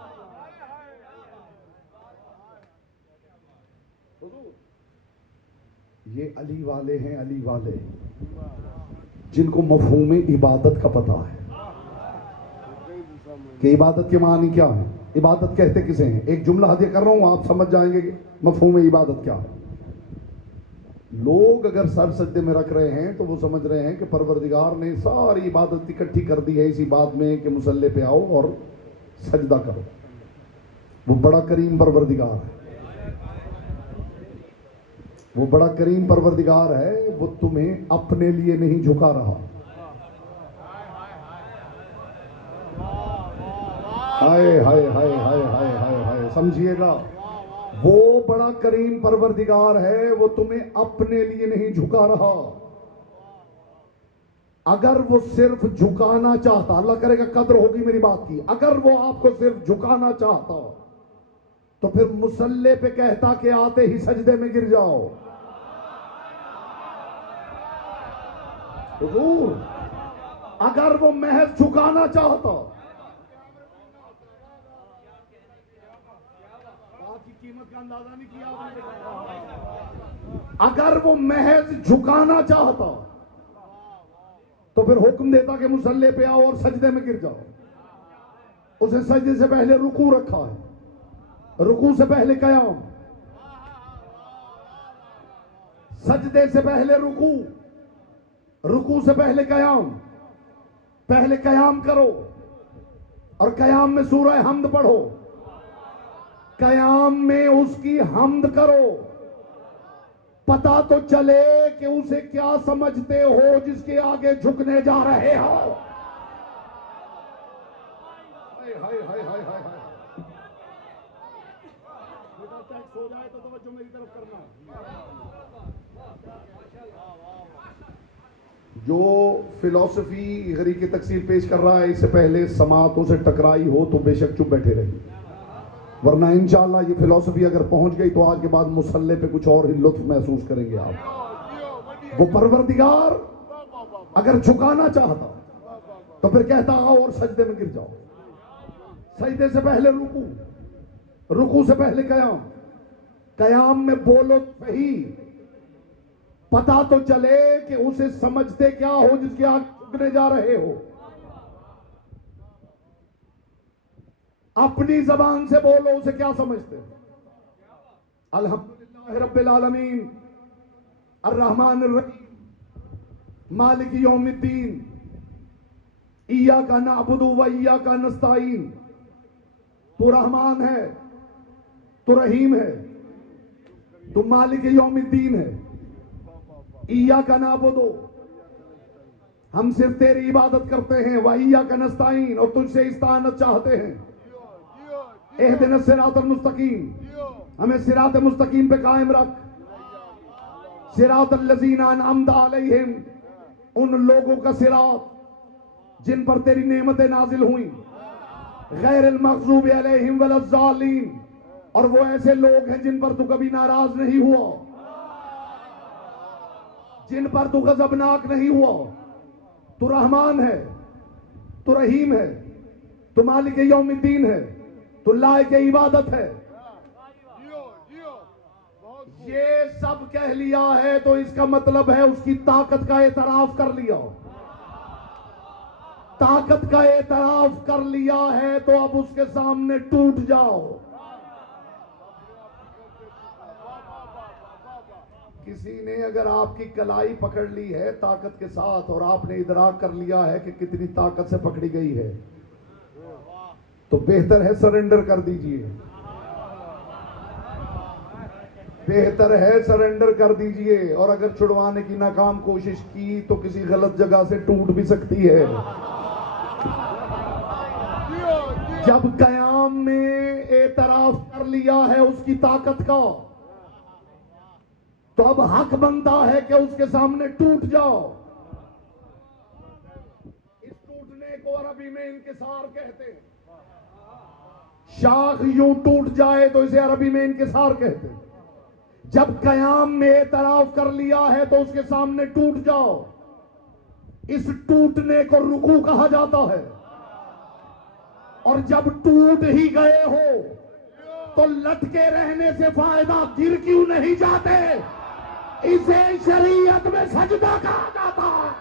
ये अली वाले हैं, अली वाले जिनको मफहूम इबादत का पता है कि इबादत के मानी क्या है, इबादत कहते किसे हैं। एक जुमला हदिया कर रहा हूं, आप समझ जाएंगे कि मफहूम इबादत क्या है। लोग अगर सर सजदे में रख रहे हैं तो वो समझ रहे हैं कि परवरदिगार ने सारी इबादत इकट्ठी कर दी है इसी बात में कि मुसल्ले पे आओ और सजदा करो। वो बड़ा करीम परवरदिगार है, वो बड़ा करीम परवरदिगार है। वो तुम्हें अपने लिए नहीं झुका रहा। हाय हाय हाय हाय हाय हाय हाय, समझिएगा। वो बड़ा करीम परवरदिगार है, वो तुम्हें अपने लिए नहीं झुका रहा। अगर वो सिर्फ झुकाना चाहता, अल्लाह करेगा कद्र होगी मेरी बात की, अगर वो आपको सिर्फ झुकाना चाहता तो फिर मुसल्ले पे कहता कि आते ही सजदे में गिर जाओ। हुजूर, अगर वो महज झुकाना चाहता, आपकी कीमत का अंदाजा नहीं किया आपने। अगर वो महज झुकाना चाहता तो फिर हुक्म देता कि मुसल्ले पे आओ और सजदे में गिर जाओ। उसे सजदे से पहले रुकू रखा है, रुकू से पहले कयाम, सजदे से पहले रुकू, रुकू से पहले कयाम करो और कयाम में सूरह हमद पढ़ो, कयाम में उसकी हमद करो, पता तो चले कि उसे क्या समझते हो जिसके आगे झुकने जा रहे हो। हाय हाय हाय हाय हाय हाय। बेटा टैक्स हो जाए तो तवज्जो मेरी तरफ करना। जो फिलॉसफी गरी की तकसीर पेश कर रहा है, इससे पहले समातों से टकराई हो तो बेशक चुप बैठे रहिए, वरना इंशाअल्लाह ये फिलॉसफी अगर पहुंच गई तो आज के बाद मुसल्ले पे कुछ और ही लुत्फ महसूस करेंगे आप। वो परवरदिगार अगर झुकाना चाहता तो फिर कहता आओ और सजदे में गिर जाओ। सजदे से पहले रुकू, रुकू से पहले कयाम, कयाम में बोलो सही, पता तो चले कि उसे समझते क्या हो जिसके आगे झुकने जा रहे हो। अपनी जबान से बोलो उसे क्या समझते हो। अल्हम्दुलिल्लाह रब्बिल आलमीन अर्रहमानिर रहीम मालिक यौमिद्दीन इय्याका नअबुदु व इय्याका नस्तईन। तू रहमान है, तू रहीम है, तू मालिक यौमिद्दीन है। इय्याका नअबुदु, हम सिर्फ तेरी इबादत करते हैं, व इय्याका नस्तईन, और तुझसे इस्ताअनत चाहते हैं। एहदिना सिरातल मुस्तकीम, हमें सिरात मुस्तकीम पे कायम रख। सिरातल लज़ीना अनअमता अलैहिम, उन लोगों का सिरात जिन पर तेरी नेमतें नाजिल हुई। गैरिल मग़ज़ूबि अलैहिम वलज़्ज़ालीन, और वो ऐसे लोग हैं जिन पर तू कभी नाराज नहीं हुआ, जिन पर तू गज़बनाक नहीं हुआ। तू रहमान है, तू रहीम है, तू मालिक यौमिद्दीन है, तो लायक इबादत है। ये सब कह लिया है तो इसका मतलब है उसकी ताकत का एतराफ कर लिया। ताकत का एतराफ कर लिया है तो अब उसके सामने टूट जाओ। किसी ने अगर आपकी कलाई पकड़ ली है ताकत के साथ और आपने इदराक कर लिया है कि कितनी ताकत से पकड़ी गई है, तो बेहतर है सरेंडर कर दीजिए, बेहतर है सरेंडर कर दीजिए। और अगर छुड़वाने की नाकाम कोशिश की तो किसी गलत जगह से टूट भी सकती है। जब कयाम में एतराफ कर लिया है उसकी ताकत का, तो अब हक बनता है कि उसके सामने टूट जाओ। इस टूटने को अरबी में इंकिसार कहते हैं। शाख यूं टूट जाए तो इसे अरबी में इंकिसार कहते हैं। जब कयाम में एतराफ कर लिया है तो उसके सामने टूट जाओ। इस टूटने को रुकू कहा जाता है। और जब टूट ही गए हो तो लटके रहने से फायदा, गिर क्यों नहीं जाते? इसे शरीयत में सजदा कहा जाता है।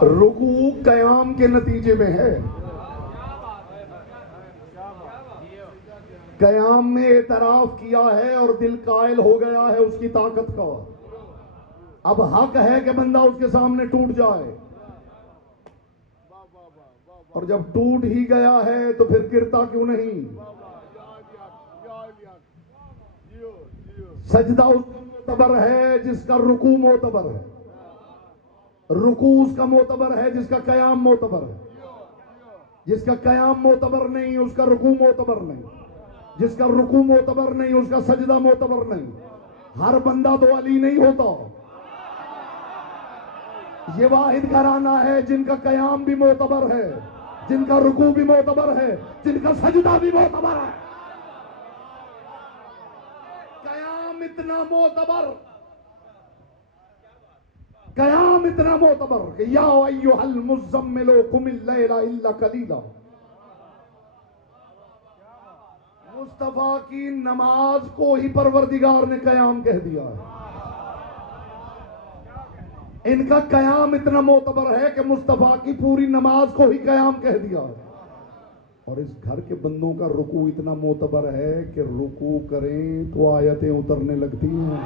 रुकू कयाम के नतीजे में है। कयाम में एतराफ किया है और दिल कायल हो गया है उसकी ताकत का। अब हक है कि बंदा उसके सामने टूट जाए। और जब टूट ही गया है तो फिर गिरता क्यों नहीं? सजदा उसका मोतबर है जिसका रुकू मोतबर है। रुकू उसका मोतबर है जिसका कयाम मोतबर है। जिसका कयाम मोतबर नहीं उसका रुकू मोतबर नहीं। जिसका रुकू मोतबर नहीं उसका सजदा मोतबर नहीं। हर बंदा तो अली नहीं होता। ये वाहिद घराना है जिनका कयाम भी मोतबर है, जिनका रुकू भी मोतबर है, जिनका सजदा भी मोतबर है। कयाम इतना मोतबर, कयाम इतना मोतबर कि या अय्युहल मुज़्ज़म्मिलो कुमिल लैला इल्ला कलीला। मुस्तफा की नमाज को ही परवरदिगार ने कयाम कह दिया है। इनका कयाम इतना मोतबर है कि मुस्तफा की पूरी नमाज को ही कयाम कह दिया है। और इस घर के बंदों का रुकू इतना मोतबर है कि रुकू करें तो आयतें उतरने लगती हैं।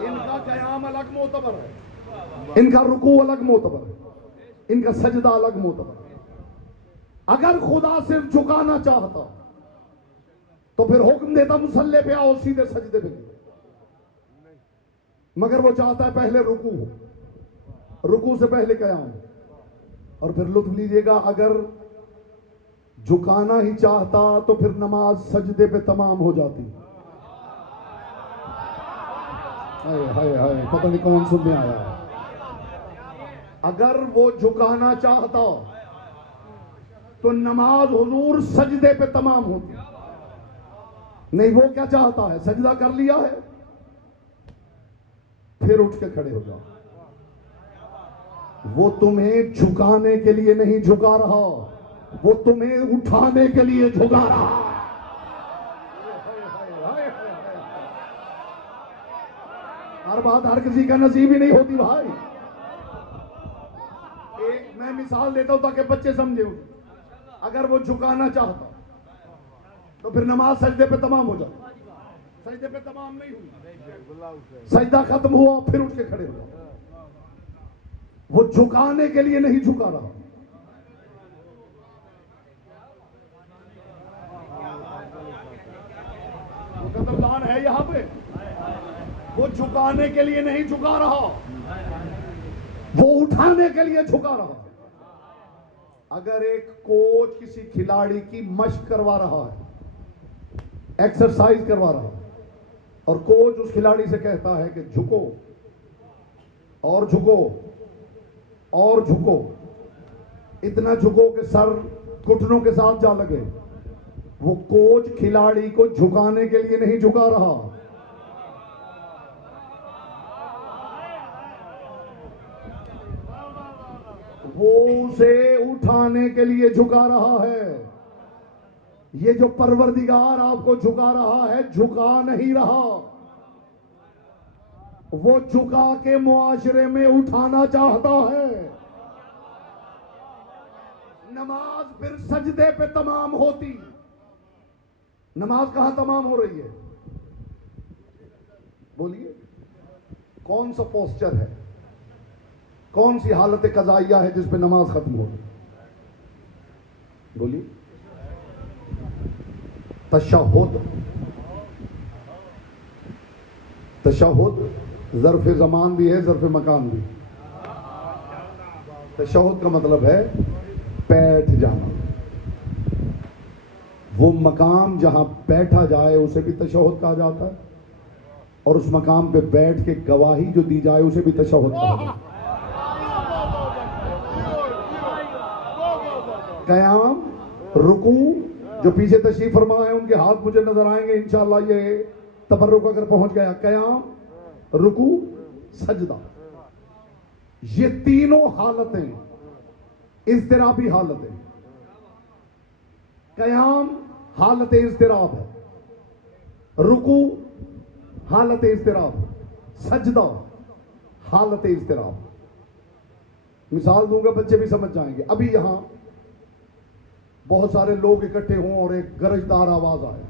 इनका क़याम अलग मोतबर है, इनका रुकू अलग मोतबर है, इनका सजदा अलग मोतबर है। अगर खुदा सिर्फ झुकाना चाहता तो फिर हुक्म देता मुसल्ले पे आओ, सीधे सजदे पे, मगर वो चाहता है पहले रुकू हो, रुकू से पहले क़याम। और फिर लुत्फ लीजिएगा, अगर झुकाना ही चाहता तो फिर नमाज सजदे पे तमाम हो जाती। हाय हाय हाय, पता नहीं कौन सुनने आया। अगर वो झुकाना चाहता तो नमाज हुजूर सजदे पे तमाम होती। नहीं, वो क्या चाहता है, सजदा कर लिया है फिर उठ के खड़े हो जाओ। वो तुम्हें झुकाने के लिए नहीं झुका रहा, वो तुम्हें उठाने के लिए झुका रहा। हर बात हर किसी का नसीब ही नहीं होती भाई। एक मैं मिसाल देता हूं ताकि बच्चे समझे। अगर वो झुकाना चाहता तो फिर नमाज सजदे पे तमाम हो जाती। सजदे पे तमाम नहीं हुई, सजदा खत्म हुआ फिर उठ के खड़े हो जाओ। वो झुकाने के लिए नहीं झुका रहा। वो कदमदान है यहां पे, वो झुकाने के लिए नहीं झुका रहा, वो उठाने के लिए झुका रहा। अगर एक कोच किसी खिलाड़ी की मशक करवा रहा है, एक्सरसाइज करवा रहा है, और कोच उस खिलाड़ी से कहता है कि झुको और झुको और झुको, इतना झुको कि सर घुटनों के साथ जा लगे, वो कोच खिलाड़ी को झुकाने के लिए नहीं झुका रहा, वो उसे उठाने के लिए झुका रहा है। ये जो परवरदिगार आपको झुका रहा है, झुका नहीं रहा, वो झुका के मुआशरे में उठाना चाहता है। नमाज फिर सजदे पे तमाम होती। नमाज कहां तमाम हो रही है, बोलिए? कौन सा पोस्चर है, कौन सी हालत कज़ाइया है जिस पे नमाज खत्म हो रही? बोलिए? तशहुद। तशहुद ज़र्फ़ ज़मान भी है, ज़र्फ़ मकान भी। तशहुद का मतलब है बैठ जाना। वो मकाम जहां बैठा जाए उसे भी तशहुद कहा जाता है, और उस मकाम पे बैठ के गवाही जो दी जाए उसे भी तशहुद कहा जाता है। क़याम, रुकू, जो पीछे तशरीफ फरमा है उनके हाथ मुझे नजर आएंगे इंशाअल्लाह, ये तबर्रुक अगर पहुंच गया। क़याम, रुकू, सजदा, ये तीनों हालतें इज़्तिराबी हालतें। क़याम हालत इज़्तिराब है, रुकू हालत इज़्तिराब है, सजदा हालत इज़्तिराब। मिसाल दूंगा, बच्चे भी समझ जाएंगे। अभी यहां बहुत सारे लोग इकट्ठे हों और एक गरजदार आवाज आए,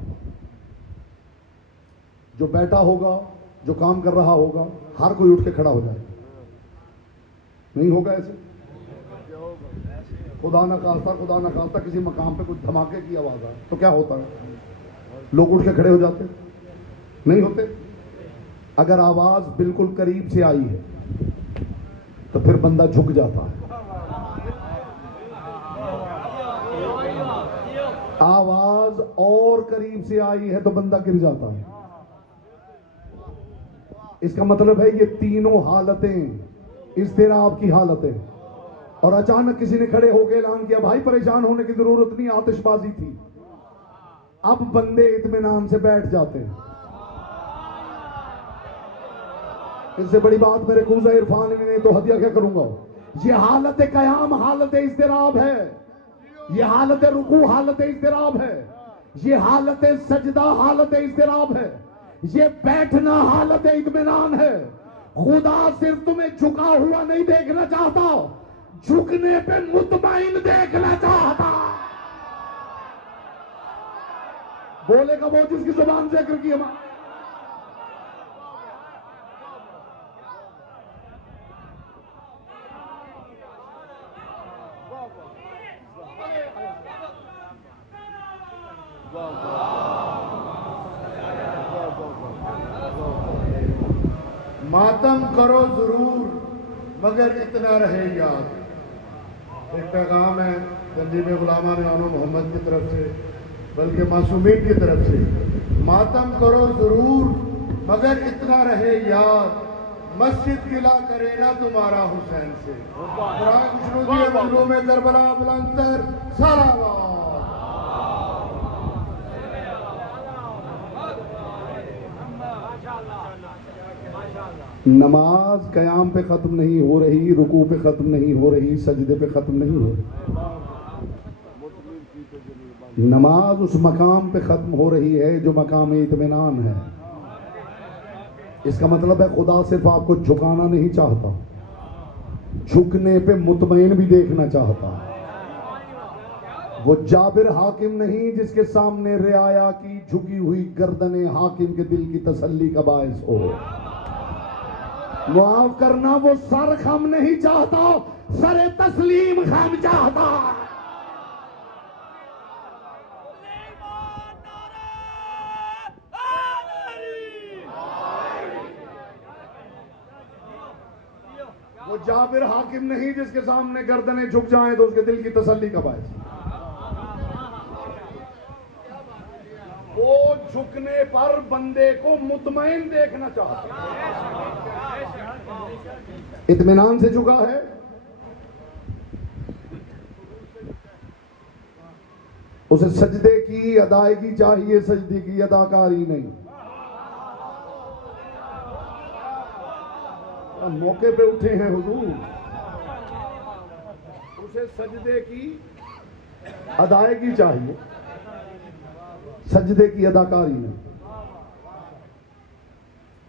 जो बैठा होगा, जो काम कर रहा होगा, हर कोई उठ के खड़ा हो जाए। नहीं होगा ऐसे? खुदा ना खास्ता किसी मकाम पे कुछ धमाके की आवाज आए तो क्या होता है? लोग उठ के खड़े हो जाते? नहीं होते? अगर आवाज बिल्कुल करीब से आई है तो फिर बंदा झुक जाता है। आवाज और करीब से आई है तो बंदा गिर जाता है। इसका मतलब है ये तीनों हालतें इज़्तिराब की हालतें। और अचानक किसी ने खड़े होकर ऐलान किया, भाई परेशान होने की जरूरत नहीं, आतिशबाजी थी। अब बंदे इत्मीनान से बैठ जाते हैं। इससे बड़ी बात मेरे कूज़ा इरफान में नहीं तो हदिया क्या करूंगा। ये हालत क़याम हालत इज़्तिराब है, ये हालत रुकू हालत इज़्तिराब है, ये हालत सजदा हालत इज़्तिराब है, ये बैठना हालत इत्मीनान है। खुदा सिर्फ तुम्हें झुका हुआ नहीं देखना चाहता, झुकने पे मुतमईन देखना चाहता। बोलेगा वो जिसकी जुबान जिक्र की हम। मातम करो जरूर मगर इतना रहे याद। एक पैगाम है तंजीम गुलामा ने आनो मोहम्मद की तरफ से, बल्कि मासूमीन की तरफ से। मातम करो जरूर मगर इतना रहे याद, मस्जिद गिला करे ना तुम्हारा हुसैन से। में करबला बुलंदर सलावत। नमाज कयाम पे खत्म नहीं हो रही, रुकू पे खत्म नहीं हो रही, सजदे पे खत्म नहीं हो रही। नमाज उस मकाम पे खत्म हो रही है जो मकाम इत्मीनान है। इसका मतलब है खुदा सिर्फ आपको झुकाना नहीं चाहता, झुकने पे मुतमईन भी देखना चाहता। वो जाबिर हाकिम नहीं जिसके सामने रियाया की झुकी हुई गर्दने हाकिम के दिल की तसल्ली का बायस हो। मुआफ करना, वो सर खम नहीं चाहता, सरे तस्लीम खम चाहता। वो जाबिर हाकिम नहीं जिसके सामने गर्दनें झुक जाएं तो उसके दिल की तसल्ली का बायस। वो झुकने पर बंदे को मुतमईन देखना चाहता है, इत्मीनान से झुका है। उसे सजदे की अदायगी चाहिए, सजदे की अदाकारी नहीं। मौके पे उठे हैं हुजूर, उसे सजदे की अदायगी चाहिए, सजदे की अदाकारी नहीं।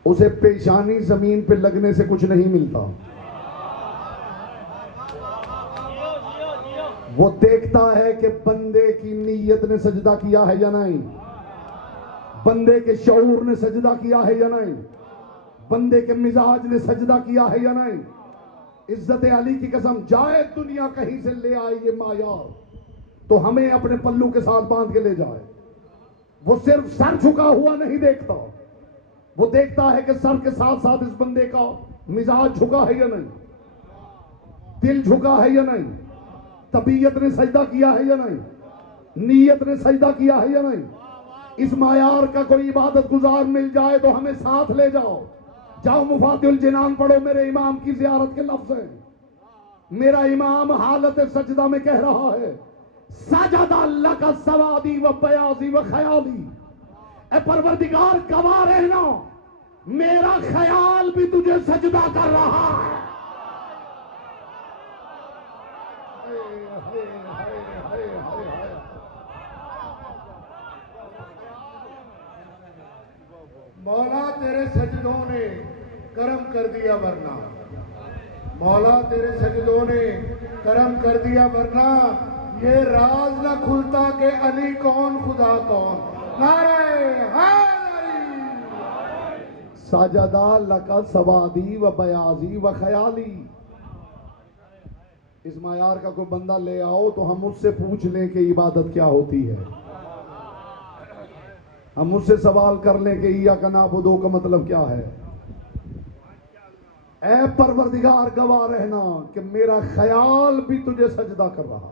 उसे पेशानी जमीन पे लगने से कुछ नहीं मिलता। वो देखता है कि बंदे की नीयत ने सजदा किया है या नहीं, बंदे के शऊर ने सजदा किया है या नहीं, बंदे के मिजाज ने सजदा किया है या नहीं। इज्जत अली की कसम, जाए दुनिया कहीं से ले आए ये मायार तो हमें अपने पल्लू के साथ बांध के ले जाए। वो सिर्फ सर झुका हुआ नहीं देखता, वो देखता है कि सर के साथ साथ इस बंदे का मिजाज झुका है या नहीं, दिल झुका है या नहीं, तबीयत ने सजदा किया है या नहीं, नीयत ने सजदा किया है या नहीं। इस मायार का कोई इबादत गुजार मिल जाए तो हमें साथ ले जाओ। जाओ मुफातिहुल जिनान पढ़ो, मेरे इमाम की जियारत के लफ्ज हैं। मेरा इमाम हालत सजदा में कह रहा है, सजदा अल्लाह का सवादी व बयाजी व ख्याली। ए परवरदिगार गवाह रहना, मेरा ख्याल भी तुझे सजदा कर रहा है। मौला तेरे सजदों ने करम कर दिया वरना, मौला तेरे सजदों ने करम कर दिया वरना ये राज न खुलता के अली कौन खुदा कौन। नारे हैदरी। साजदा लका सवादी व बयाजी व ख्याली। इस मायार का कोई बंदा ले आओ तो हम उससे पूछ लें कि इबादत क्या होती है। हम उससे सवाल कर लें कि इया का नाबुदो का मतलब क्या है। ऐ परवरदिगार गवाह रहना कि मेरा ख्याल भी तुझे सजदा कर रहा।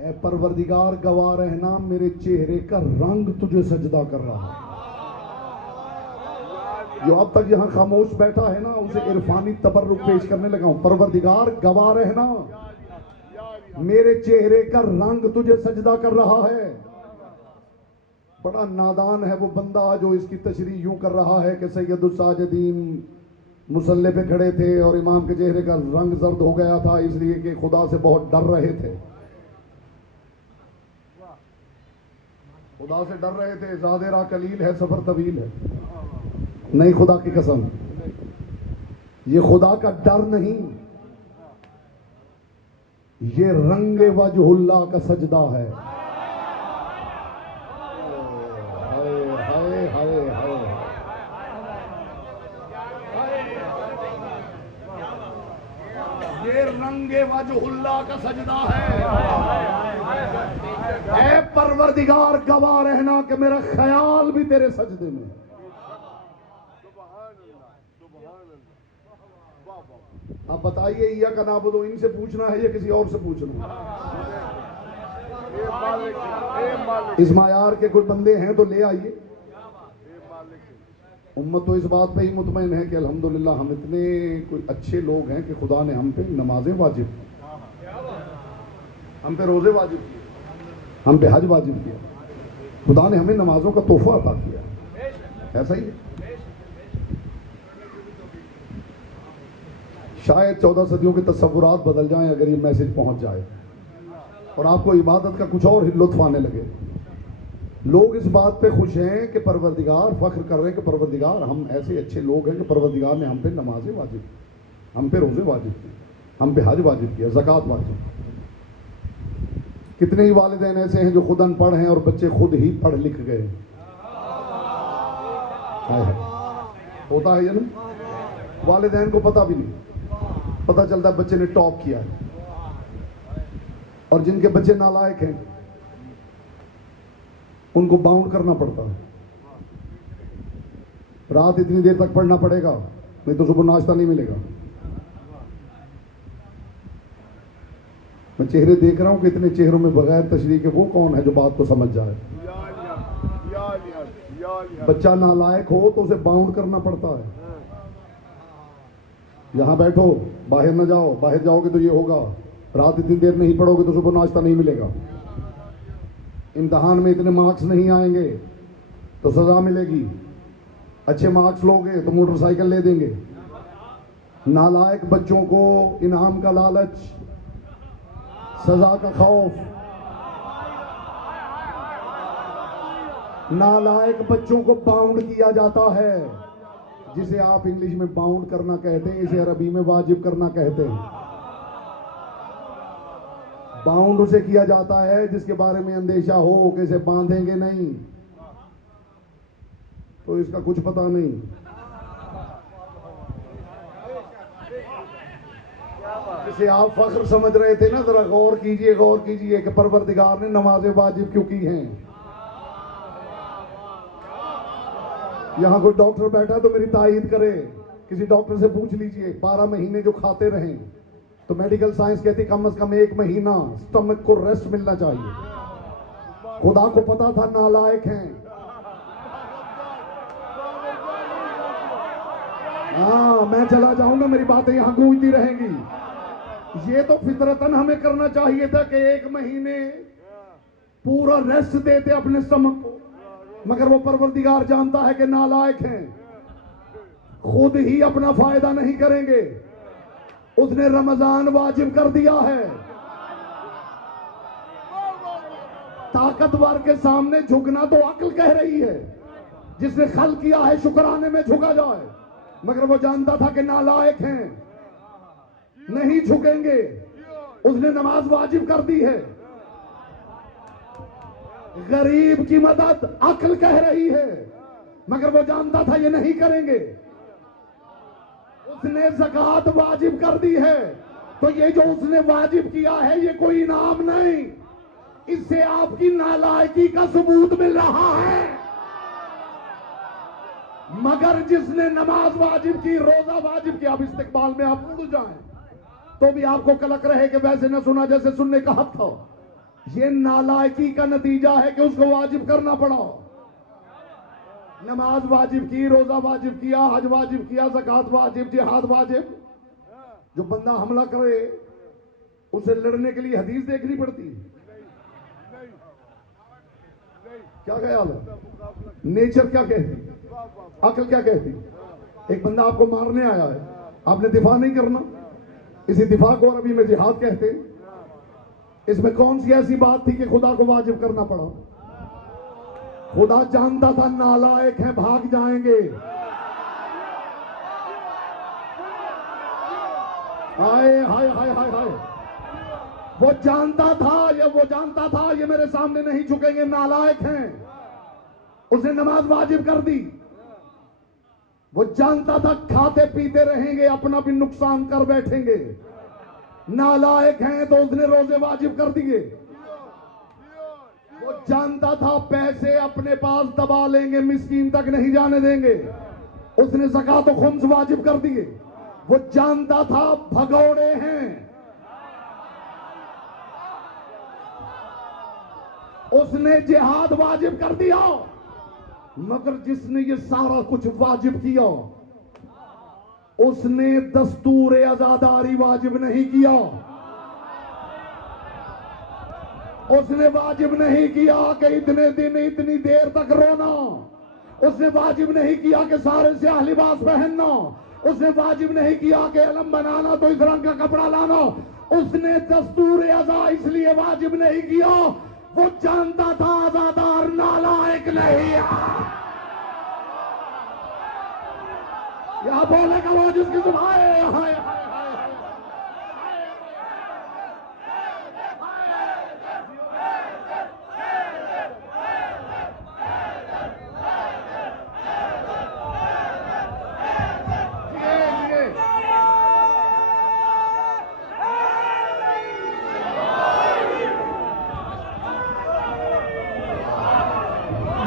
ऐ परवरदिगार गवाह रहना, मेरे चेहरे का रंग तुझे सजदा कर रहा। जो अब तक यहां खामोश बैठा है ना, उसे इरफानी तबर्रुक पेश करने लगा हूं। परवरदिगार गवाह रहना, मेरे चेहरे का रंग तुझे सजदा कर रहा है। बड़ा नादान है वो बंदा जो इसकी तशरीह यूं कर रहा है कि सैयदुस साजिदीन मुसल्ले पे खड़े थे और इमाम के चेहरे का रंग जर्द हो गया था इसलिए कि खुदा से बहुत डर रहे थे, खुदा से डर रहे थे। ज़ादे राह कलील है, सफर तवील है। नहीं, खुदा की कसम, ये खुदा का डर नहीं, ये रंगे वजहुल्लाह का सजदा है। हाय हाय हाय हाय। ये रंगे वजहुल्लाह का सजदा है। ऐ परवरदिगार गवाह रहना कि मेरा ख्याल भी तेरे सजदे में। अब बताइए, या का नाबुदो इनसे पूछना है या किसी और से पूछना है? इस मायार के कुछ बंदे हैं तो ले आइए। उम्मत तो इस बात पे ही मुतमईन है कि अल्हम्दुलिल्लाह हम इतने कोई अच्छे लोग हैं कि खुदा ने हम पे नमाजें वाजिब की, हम पे रोजे वाजिब किए, हम पे हज वाजिब किया। खुदा ने हमें नमाजों का तोहफा अता किया। ऐसा ही है। शायद 14 सदियों के तस्वुरात बदल जाएं अगर ये मैसेज पहुंच जाए और आपको इबादत का कुछ और ही लुत्फ आने लगे। लोग इस बात पे खुश हैं कि परवरदिगार, फख्र कर रहे हैं कि परवरदिगार हम ऐसे अच्छे लोग हैं कि परवरदिगार ने हम पे नमाजें वाजिब, हम पे रोजे वाजिब किए, हम पे हज वाजिब किया, ज़कात वाजिब। कितने ही वालिदैन ऐसे हैं जो खुद अनपढ़ हैं और बच्चे खुद ही पढ़ लिख गए। होता है ये ना, वालिदैन को पता भी नहीं, पता चलता है बच्चे ने टॉप किया है। और जिनके बच्चे नालायक हैं उनको बाउंड करना पड़ता है। रात इतनी देर तक पढ़ना पड़ेगा, नहीं तो सुबह नाश्ता नहीं मिलेगा। मैं चेहरे देख रहा हूं कि इतने चेहरों में बगैर तशरीह के वो कौन है जो बात को समझ जाए। बच्चा नालायक हो तो उसे बाउंड करना पड़ता है। यहां बैठो, बाहर ना जाओ, बाहर जाओगे तो ये होगा। रात इतनी देर नहीं पढ़ोगे तो सुबह नाश्ता नहीं मिलेगा। इम्तिहान में इतने मार्क्स नहीं आएंगे तो सजा मिलेगी। अच्छे मार्क्स लोगे तो मोटरसाइकिल ले देंगे। नालायक बच्चों को इनाम का लालच, सजा का खौफ, नालायक बच्चों को बाउंड किया जाता है। जिसे आप इंग्लिश में बाउंड करना कहते हैं, इसे अरबी में वाजिब करना कहते हैं। बाउंड उसे किया जाता है जिसके बारे में अंदेशा हो कि इसे बांधेंगे नहीं तो इसका कुछ पता नहीं। जिसे आप फख्र समझ रहे थे ना, जरा गौर कीजिए कि परवरदिगार ने नमाजें वाजिब क्यों की हैं। यहां कोई डॉक्टर बैठा तो मेरी तायीद करे। किसी डॉक्टर से पूछ लीजिए, 12 महीने जो खाते रहें तो मेडिकल साइंस कहती कम से कम 1 महीना स्टमक को रेस्ट मिलना चाहिए। खुदा को पता था नालायक हैं। हाँ, मैं चला जाऊंगा, मेरी बातें यहां गूंजती रहेंगी। ये तो फितरतन हमें करना चाहिए था कि 1 महीने पूरा रेस्ट देते अपने स्टमक को, मगर वो परवरदिगार जानता है कि नालायक हैं, खुद ही अपना फायदा नहीं करेंगे। उसने रमजान वाजिब कर दिया है। ताकतवर के सामने झुकना तो अक्ल कह रही है। जिसने खल किया है शुक्राने में झुका जाए, मगर वो जानता था कि नालायक हैं, नहीं झुकेंगे। उसने नमाज वाजिब कर दी है। गरीब की मदद अक्ल कह रही है, मगर वो जानता था ये नहीं करेंगे। उसने ज़कात वाजिब कर दी है, तो ये जो उसने वाजिब किया है ये कोई इनाम नहीं, इससे आपकी नालायकी का सबूत मिल रहा है। मगर जिसने नमाज वाजिब की, रोजा वाजिब किया, अब इस्तिकबाल में आप उड़ जाएं तो भी आपको कलक रहे कि वैसे न सुना जैसे सुनने का हक था। ये नालायकी का नतीजा है कि उसको वाजिब करना पड़ा। नमाज वाजिब की, रोजा वाजिब किया, हज वाजिब किया, ज़कात वाजिब, जिहाद वाजिब। जो बंदा हमला करे उसे लड़ने के लिए हदीस देखनी पड़ती है। क्या ख्याल है? नेचर क्या कहती, अकल क्या कहती? एक बंदा आपको मारने आया है, आपने दिफा नहीं करना। इसी दिफा को अरबी में जिहाद कहते हैं। इसमें कौन सी ऐसी बात थी कि खुदा को वाजिब करना पड़ा? खुदा जानता था नालायक हैं, भाग जाएंगे। हाय हाय हाय हाय हाय। वो जानता था ये मेरे सामने नहीं झुकेंगे, नालायक हैं, उसने नमाज वाजिब कर दी। वो जानता था खाते पीते रहेंगे, अपना भी नुकसान कर बैठेंगे, नालायक हैं, तो उसने रोजे वाजिब कर दिए। वो जानता था पैसे अपने पास दबा लेंगे, मिस्कीन तक नहीं जाने देंगे, उसने ज़कात व खुम्स वाजिब कर दिए। वो जानता था भगौड़े हैं, उसने जिहाद वाजिब कर दिया। मगर जिसने ये सारा कुछ वाजिब किया, उसने दस्तूर अज़ादारी वाजिब नहीं किया। उसने वाजिब नहीं किया कि इतने दिन इतनी देर तक रोना, उसने वाजिब नहीं किया कि सारे स्याह लिबास पहनना, उसने वाजिब नहीं किया कि अलम बनाना तो इस रंग का कपड़ा लाना। उसने दस्तूर अज़ा इसलिए वाजिब नहीं किया, वो जानता था आज़ादार नालायक नहीं है। यहां बोलेगा वो जिसकी जुबान है।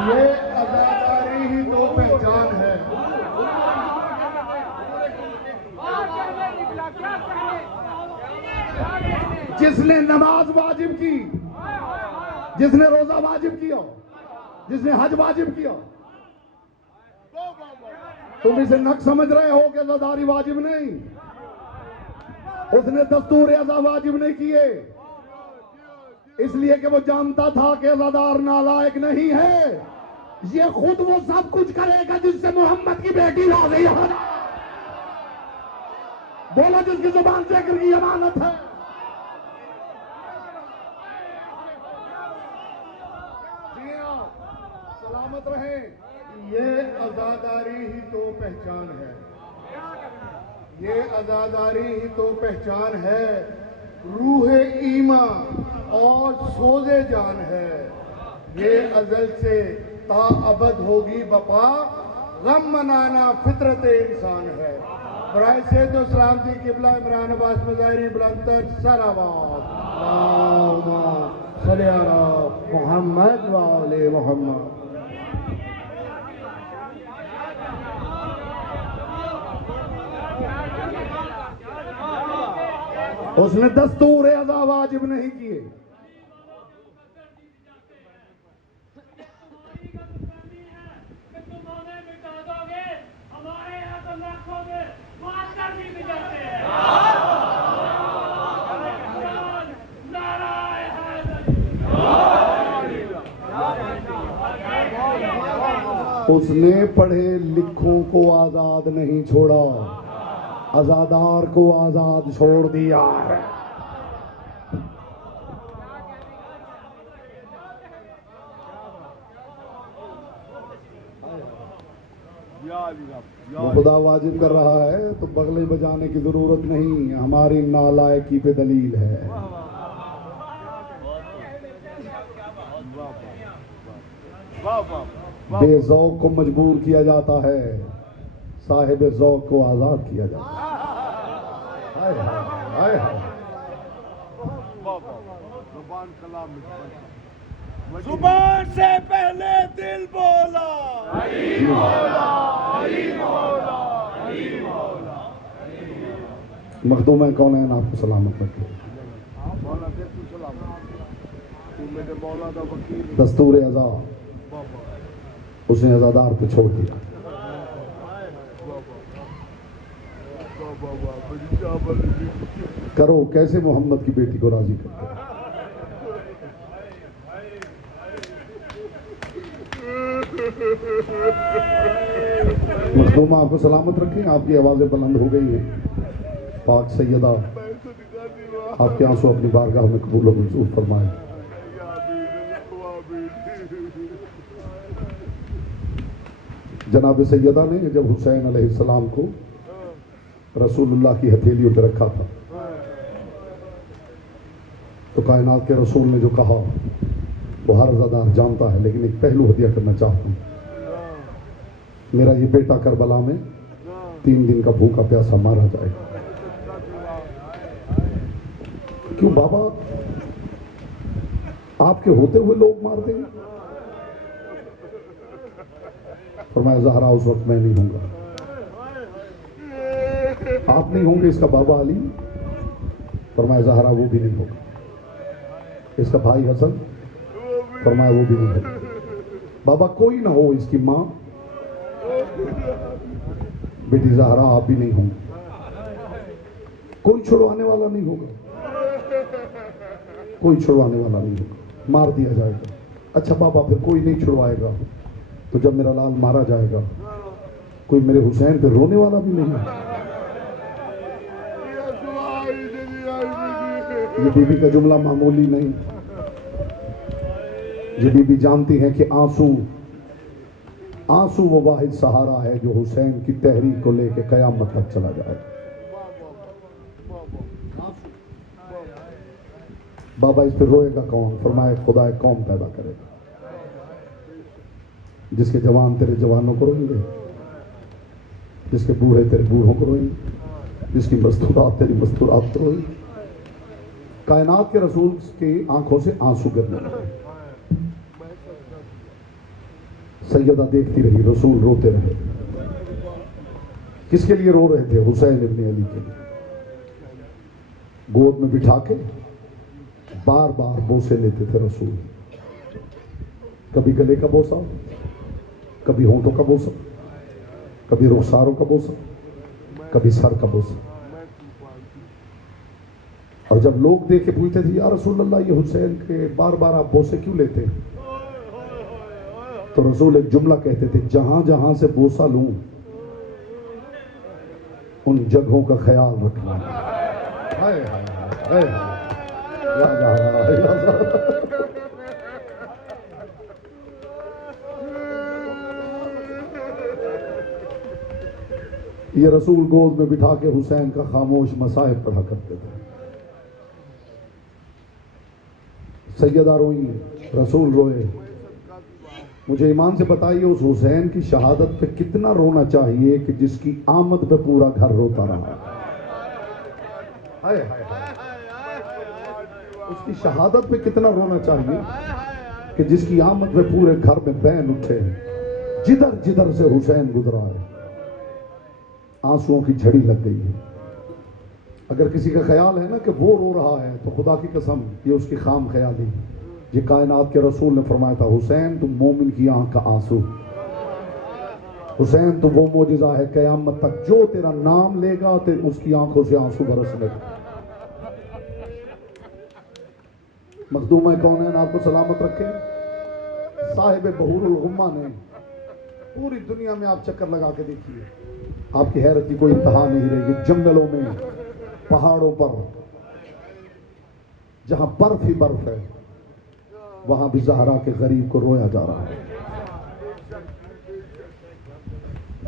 ये अदाकारी ही तो पहचान है। जिसने नमाज वाजिब की, जिसने रोजा वाजिब किया, जिसने हज वाजिब किया, तुम इसे नक समझ रहे हो कि अज़ादारी वाजिब नहीं। उसने दस्तूर अज़ा वाजिब नहीं किए, इसलिए कि वो जानता था कि अज़ादार नालायक नहीं है। ये खुद वो सब कुछ करेगा जिससे मोहम्मद की बेटी राज़ी हो। बोलो जिसकी जुबान जिक्र की अमानत है। सलामत रहे। ये अज़ादारी ही तो पहचान है। ये अज़ादारी ही तो पहचान है। रूह ईमा और सोज़े जान है। ये अज़ल से ता अबद होगी बपा, गम मनाना फितरत इंसान है। बराए से तो सलामती किबला इमरान अब्बास मज़ाहिरी बुलंदतर सलावत सल्ले अला मुहम्मद व आले मुहम्मद। उसने दस्तूर अज़ा वाजिब नहीं किए। उसने पढ़े लिखों को आजाद नहीं छोड़ा, आजादार को आजाद छोड़ दिया है। वो खुदा वाजिब कर रहा है तो बगले बजाने की जरूरत नहीं, हमारी नालायकी पे दलील है। बेज़ौक को मजबूर किया जाता है, साहिब ज़ौक को आजाद किया जाता है। हाय हाय हाय। जुबान से पहले दिल बोला, मखदूम कौन है, आपको सलामत रखे। दस्तूर अज़ा उसने अज़ादार पे छोड़ दिया। करो कैसे मोहम्मद की बेटी को राजी करते। मखदूम आपको सलामत रखें, आपकी आवाजें बुलंद हो गई हैं। पाक सैयदा आपके आंसू अपनी बारगाह में कबूल और मंजूर फरमाए। जनाब सैयदा ने जब हुसैन अलैहिस्सलाम को रसूलुल्लाह की हथेलियों पर रखा था तो कायनात के रसूल ने जो कहा वो हर ज़ादार जानता है, लेकिन एक पहलू हदिया करना चाहता हूँ। मेरा ये बेटा करबला में 3 दिन का भूखा प्यासा मारा जाएगा। क्यों बाबा, आपके होते हुए लोग मार देंगे? फरमाया ज़हरा उस वक्त मैं नहीं होऊंगा। आप नहीं होंगे, इसका बाबा अली। फरमाया ज़हरा वो भी नहीं होगा। इसका भाई हसन। फरमाया वो भी नहीं होगा। बाबा कोई ना हो, इसकी माँ, बेटी ज़हरा आप भी नहीं होंगे। कोई छुड़वाने वाला नहीं होगा, कोई छुड़वाने वाला नहीं होगा, मार दिया जाएगा। अच्छा बाबा, फिर कोई नहीं छुड़वाएगा तो जब मेरा लाल मारा जाएगा कोई मेरे हुसैन पे रोने वाला भी नहीं है? ये बीबी का जुमला मामूली नहीं। ये बीबी जानती है कि आंसू वो वाहिद सहारा है जो हुसैन की तहरीक को लेके कयामत तक चला जाए। बाबा इस पर रोएगा कौन? फरमाए खुदा एक कौम पैदा करेगा जिसके जवान तेरे जवानों को रोएंगे, जिसके बूढ़े तेरे बूढ़ों को रोएंगे, जिसकी मस्तूरात तेरी मस्तूरात को रोएंगे। कायनात के रसूल की आंखों से आंसू गिरने लगे। सैयदा देखती रही, रसूल रोते रहे। किसके लिए रो रहे थे? हुसैन इब्ने अली के लिए। गोद में बिठा के बार बार बोसे लेते थे रसूल। कभी गले का बोसा, कभी होंठों का बोसा, कभी रुखसारों का बोसा, कभी सर का बोसा। और जब लोग देख के पूछते थे या रसूल अल्लाह, ये हुसैन के बार बार आप बोसे क्यों लेते हैं? तो रसूल एक जुमला कहते थे, जहां जहां से बोसा लूं उन जगहों का ख्याल रखना। हाय हाय हाय, या ज़हरा, या ज़हरा। ये रसूल गोद में बिठा के हुसैन का खामोश मसाहिब पढ़ा करते थे। सैयदा रोई, रसूल रोए। मुझे ईमान से बताइए, उस हुसैन की शहादत पे कितना रोना चाहिए कि जिसकी आमद पे पूरा घर रोता रहा। हाय हाय हाय, उसकी शहादत पे कितना रोना चाहिए कि जिसकी आमद पे पूरे घर में बैन उठे। जिधर जिधर से हुसैन गुजरा है आंसुओं की झड़ी लग गई है। अगर किसी का ख्याल है ना कि वो रो रहा है तो खुदा की कसम ये उसकी खाम ख्याली। ये कायनात के रसूल ने फरमाया था, हुसैन तुम मोमिन की आंख का आंसू, हुसैन तुम वो मोजिजा है कयामत तक जो तेरा नाम लेगा तो उसकी आंखों से आंसू बरसने। मखदूम कौन है, आपको सलामत रखे। साहिब बहूरुल गुम्मा ने पूरी दुनिया में आप चक्कर लगा के देखिए, आपकी हैरत की कोई इंतहा नहीं रहेगी। जंगलों में, पहाड़ों पर, जहां बर्फ ही बर्फ है, वहां भी ज़हरा के गरीब को रोया जा रहा है।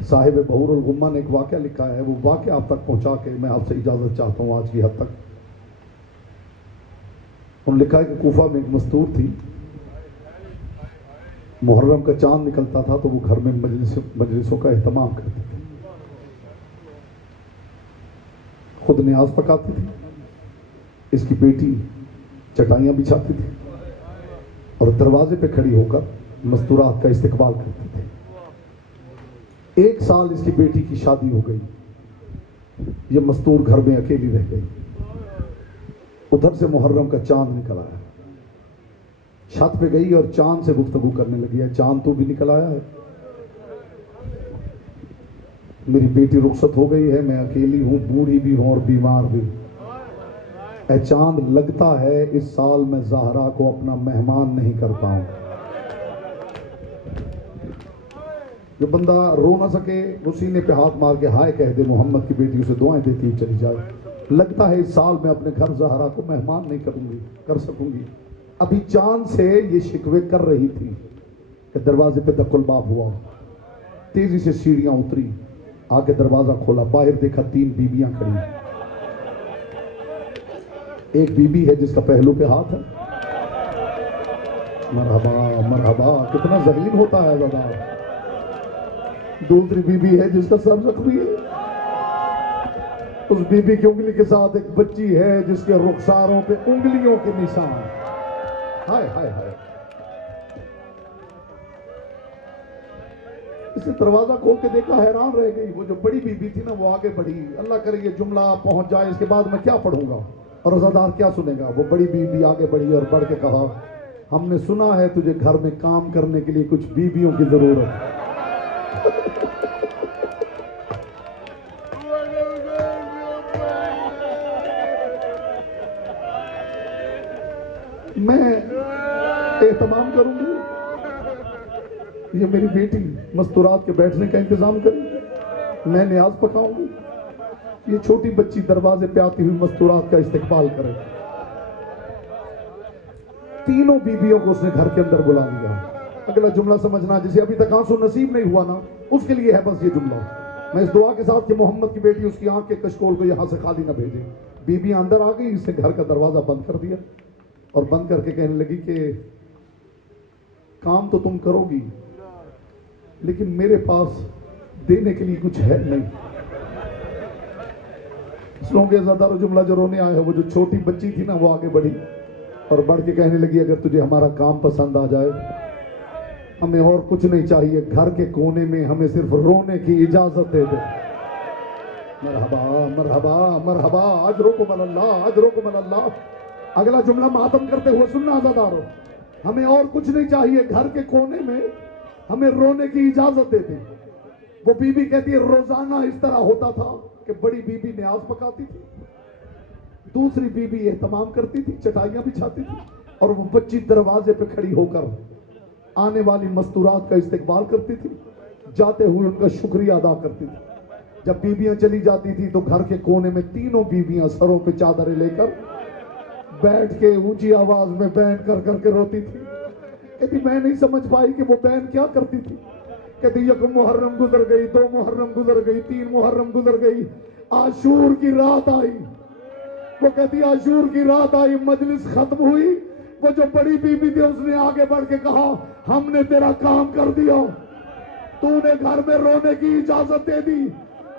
साहिब बहूरुल गुम्मा ने एक वाक़या लिखा है, वो वाक़या आप तक पहुंचा के मैं आपसे इजाज़त चाहता हूं आज की हद तक। उन्होंने लिखा है कि कूफा में एक मस्तूर थी, मुहर्रम का चांद निकलता था तो वो घर में मजलिसों का एहतमाम करती थी, खुद न्याज पकाती थी, इसकी बेटी चटाइयाँ बिछाती थी और दरवाजे पे खड़ी होकर मस्तूरात का इस्तेकबाल करती थी। एक साल इसकी बेटी की शादी हो गई, ये मस्तूर घर में अकेली रह गई। उधर से मुहर्रम का चांद निकल आया, छत पे गई और चांद से गुफ्तगू करने लगी है, चांद तो भी निकल आया है, मेरी बेटी रुखसत हो गई है, मैं अकेली हूं, बूढ़ी भी हूं और बीमार भी। ऐ चांद लगता है इस साल मैं ज़हरा को अपना मेहमान नहीं कर पाऊं। जो बंदा रो ना सके वो सीने पे हाथ मार के हाय कह दे, मोहम्मद की बेटी उसे दुआएं देती हुई चली जाए। लगता है इस साल मैं अपने घर ज़हरा को मेहमान नहीं कर सकूंगी। अभी चांद से ये शिकवे कर रही थी कि दरवाजे पे दक्कुल बाप हुआ, तेजी से सीढ़ियां उतरी, आके दरवाजा खोला, बाहर देखा 3 बीबियां खड़ी। एक बीबी है जिसका पहलू पे हाथ है। मरहबा मरहबा, कितना जलील होता है दादा। दूसरी बीबी है जिसका सर जख्मी है। उस बीबी की उंगली के साथ एक बच्ची है जिसके रुखसारों पे उंगलियों के निशान। हाय हाय हाय। इसे दरवाजा खोल के देखा, हैरान रह गई। वो जो बड़ी बीबी थी ना वो आगे बढ़ी। अल्लाह करे ये जुमला पहुंच जाए, इसके बाद मैं क्या पढ़ूंगा और रोजादार क्या सुनेगा। वो बड़ी बीबी आगे बढ़ी और बढ़ के कहा, हमने सुना है तुझे घर में काम करने के लिए कुछ बीबियों की जरूरत है। मैं एहतमाम करूंगी, ये मेरी बेटी मस्तूरात के बैठने का इंतजाम करेगी, मैं न्याज पकाऊंगी, ये छोटी बच्ची दरवाजे पे आती हुई मस्तूरात का इस्तेकबाल करे। तीनों बीबियों को उसने घर के अंदर बुला लिया। अगला जुमला समझना, जिसे अभी तक आंसू नसीब नहीं हुआ ना, उसके लिए है बस ये जुमला। मैं इस दुआ के साथ कि मोहम्मद की बेटी उसकी आंख के कशकोल को यहां से खाली ना भेजे। बीबियां अंदर आ गई, इसने घर का दरवाजा बंद कर दिया और बंद करके कहने लगी कि काम तो तुम करोगी लेकिन मेरे पास देने के लिए कुछ है नहीं। इसलों के ज़्यादा जुमला जो रोने आया है, वो जो छोटी बच्ची थी ना वो आगे बढ़ी और बढ़ के कहने लगी, अगर तुझे हमारा काम पसंद आ जाए, हमें और कुछ नहीं चाहिए, घर के कोने में हमें सिर्फ रोने की इजाजत दे दे। मरहबा मरहबा मरहबा, अजरुकुम अल्लाह, अजरुकुम अल्लाह। अगला जुमला मातम करते हुए सुनना आज़ादारो, हमें और कुछ नहीं चाहिए, घर के कोने में हमें रोने की इजाजत दे दे। वो बीबी कहती है, रोजाना इस तरह होता था कि बड़ी बीबी न्याज पकाती थी, दूसरी बीबी एहतमाम करती थी, चटाइयां बिछाती थी और वो बच्ची दरवाजे पे खड़ी होकर आने वाली मस्तूरात का इस्तेकबाल करती थी, जाते हुए उनका शुक्रिया अदा करती थी। जब बीबियां चली जाती थी तो घर के कोने में तीनों बीबियां सरों पे चादरें लेकर बैठ के ऊंची आवाज में बैन कर करके रोती थी। कहती मैं नहीं समझ पाई कि वो बैन क्या करती थी। कहती एक मुहर्रम गुजर गई, 2 मुहर्रम गुजर गई, 3 मुहर्रम गुजर गई, आशूर की रात आई। वो कहती आशूर की रात आई, मजलिस खत्म हुई, वो जो बड़ी बीबी थी उसने आगे बढ़ के कहा, हमने तेरा काम कर दिया, तूने घर में रोने की इजाजत दे दी,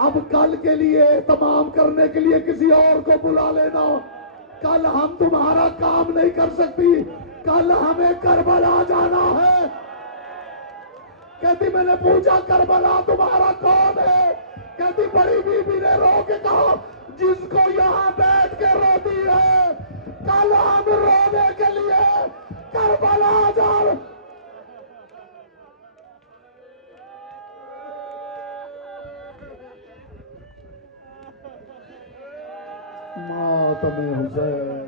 अब कल के लिए तमाम करने के लिए किसी और को बुला लेना, कल हम तुम्हारा काम नहीं कर सकती, कल हमें करबला जाना है। कहती मैंने पूछा करबला तुम्हारा कौन है। कहती बड़ी बीबी ने रो के कहा, जिसको यहाँ बैठ के रोती है, कल हम रोने के लिए करबला जा। मातम हुसैन।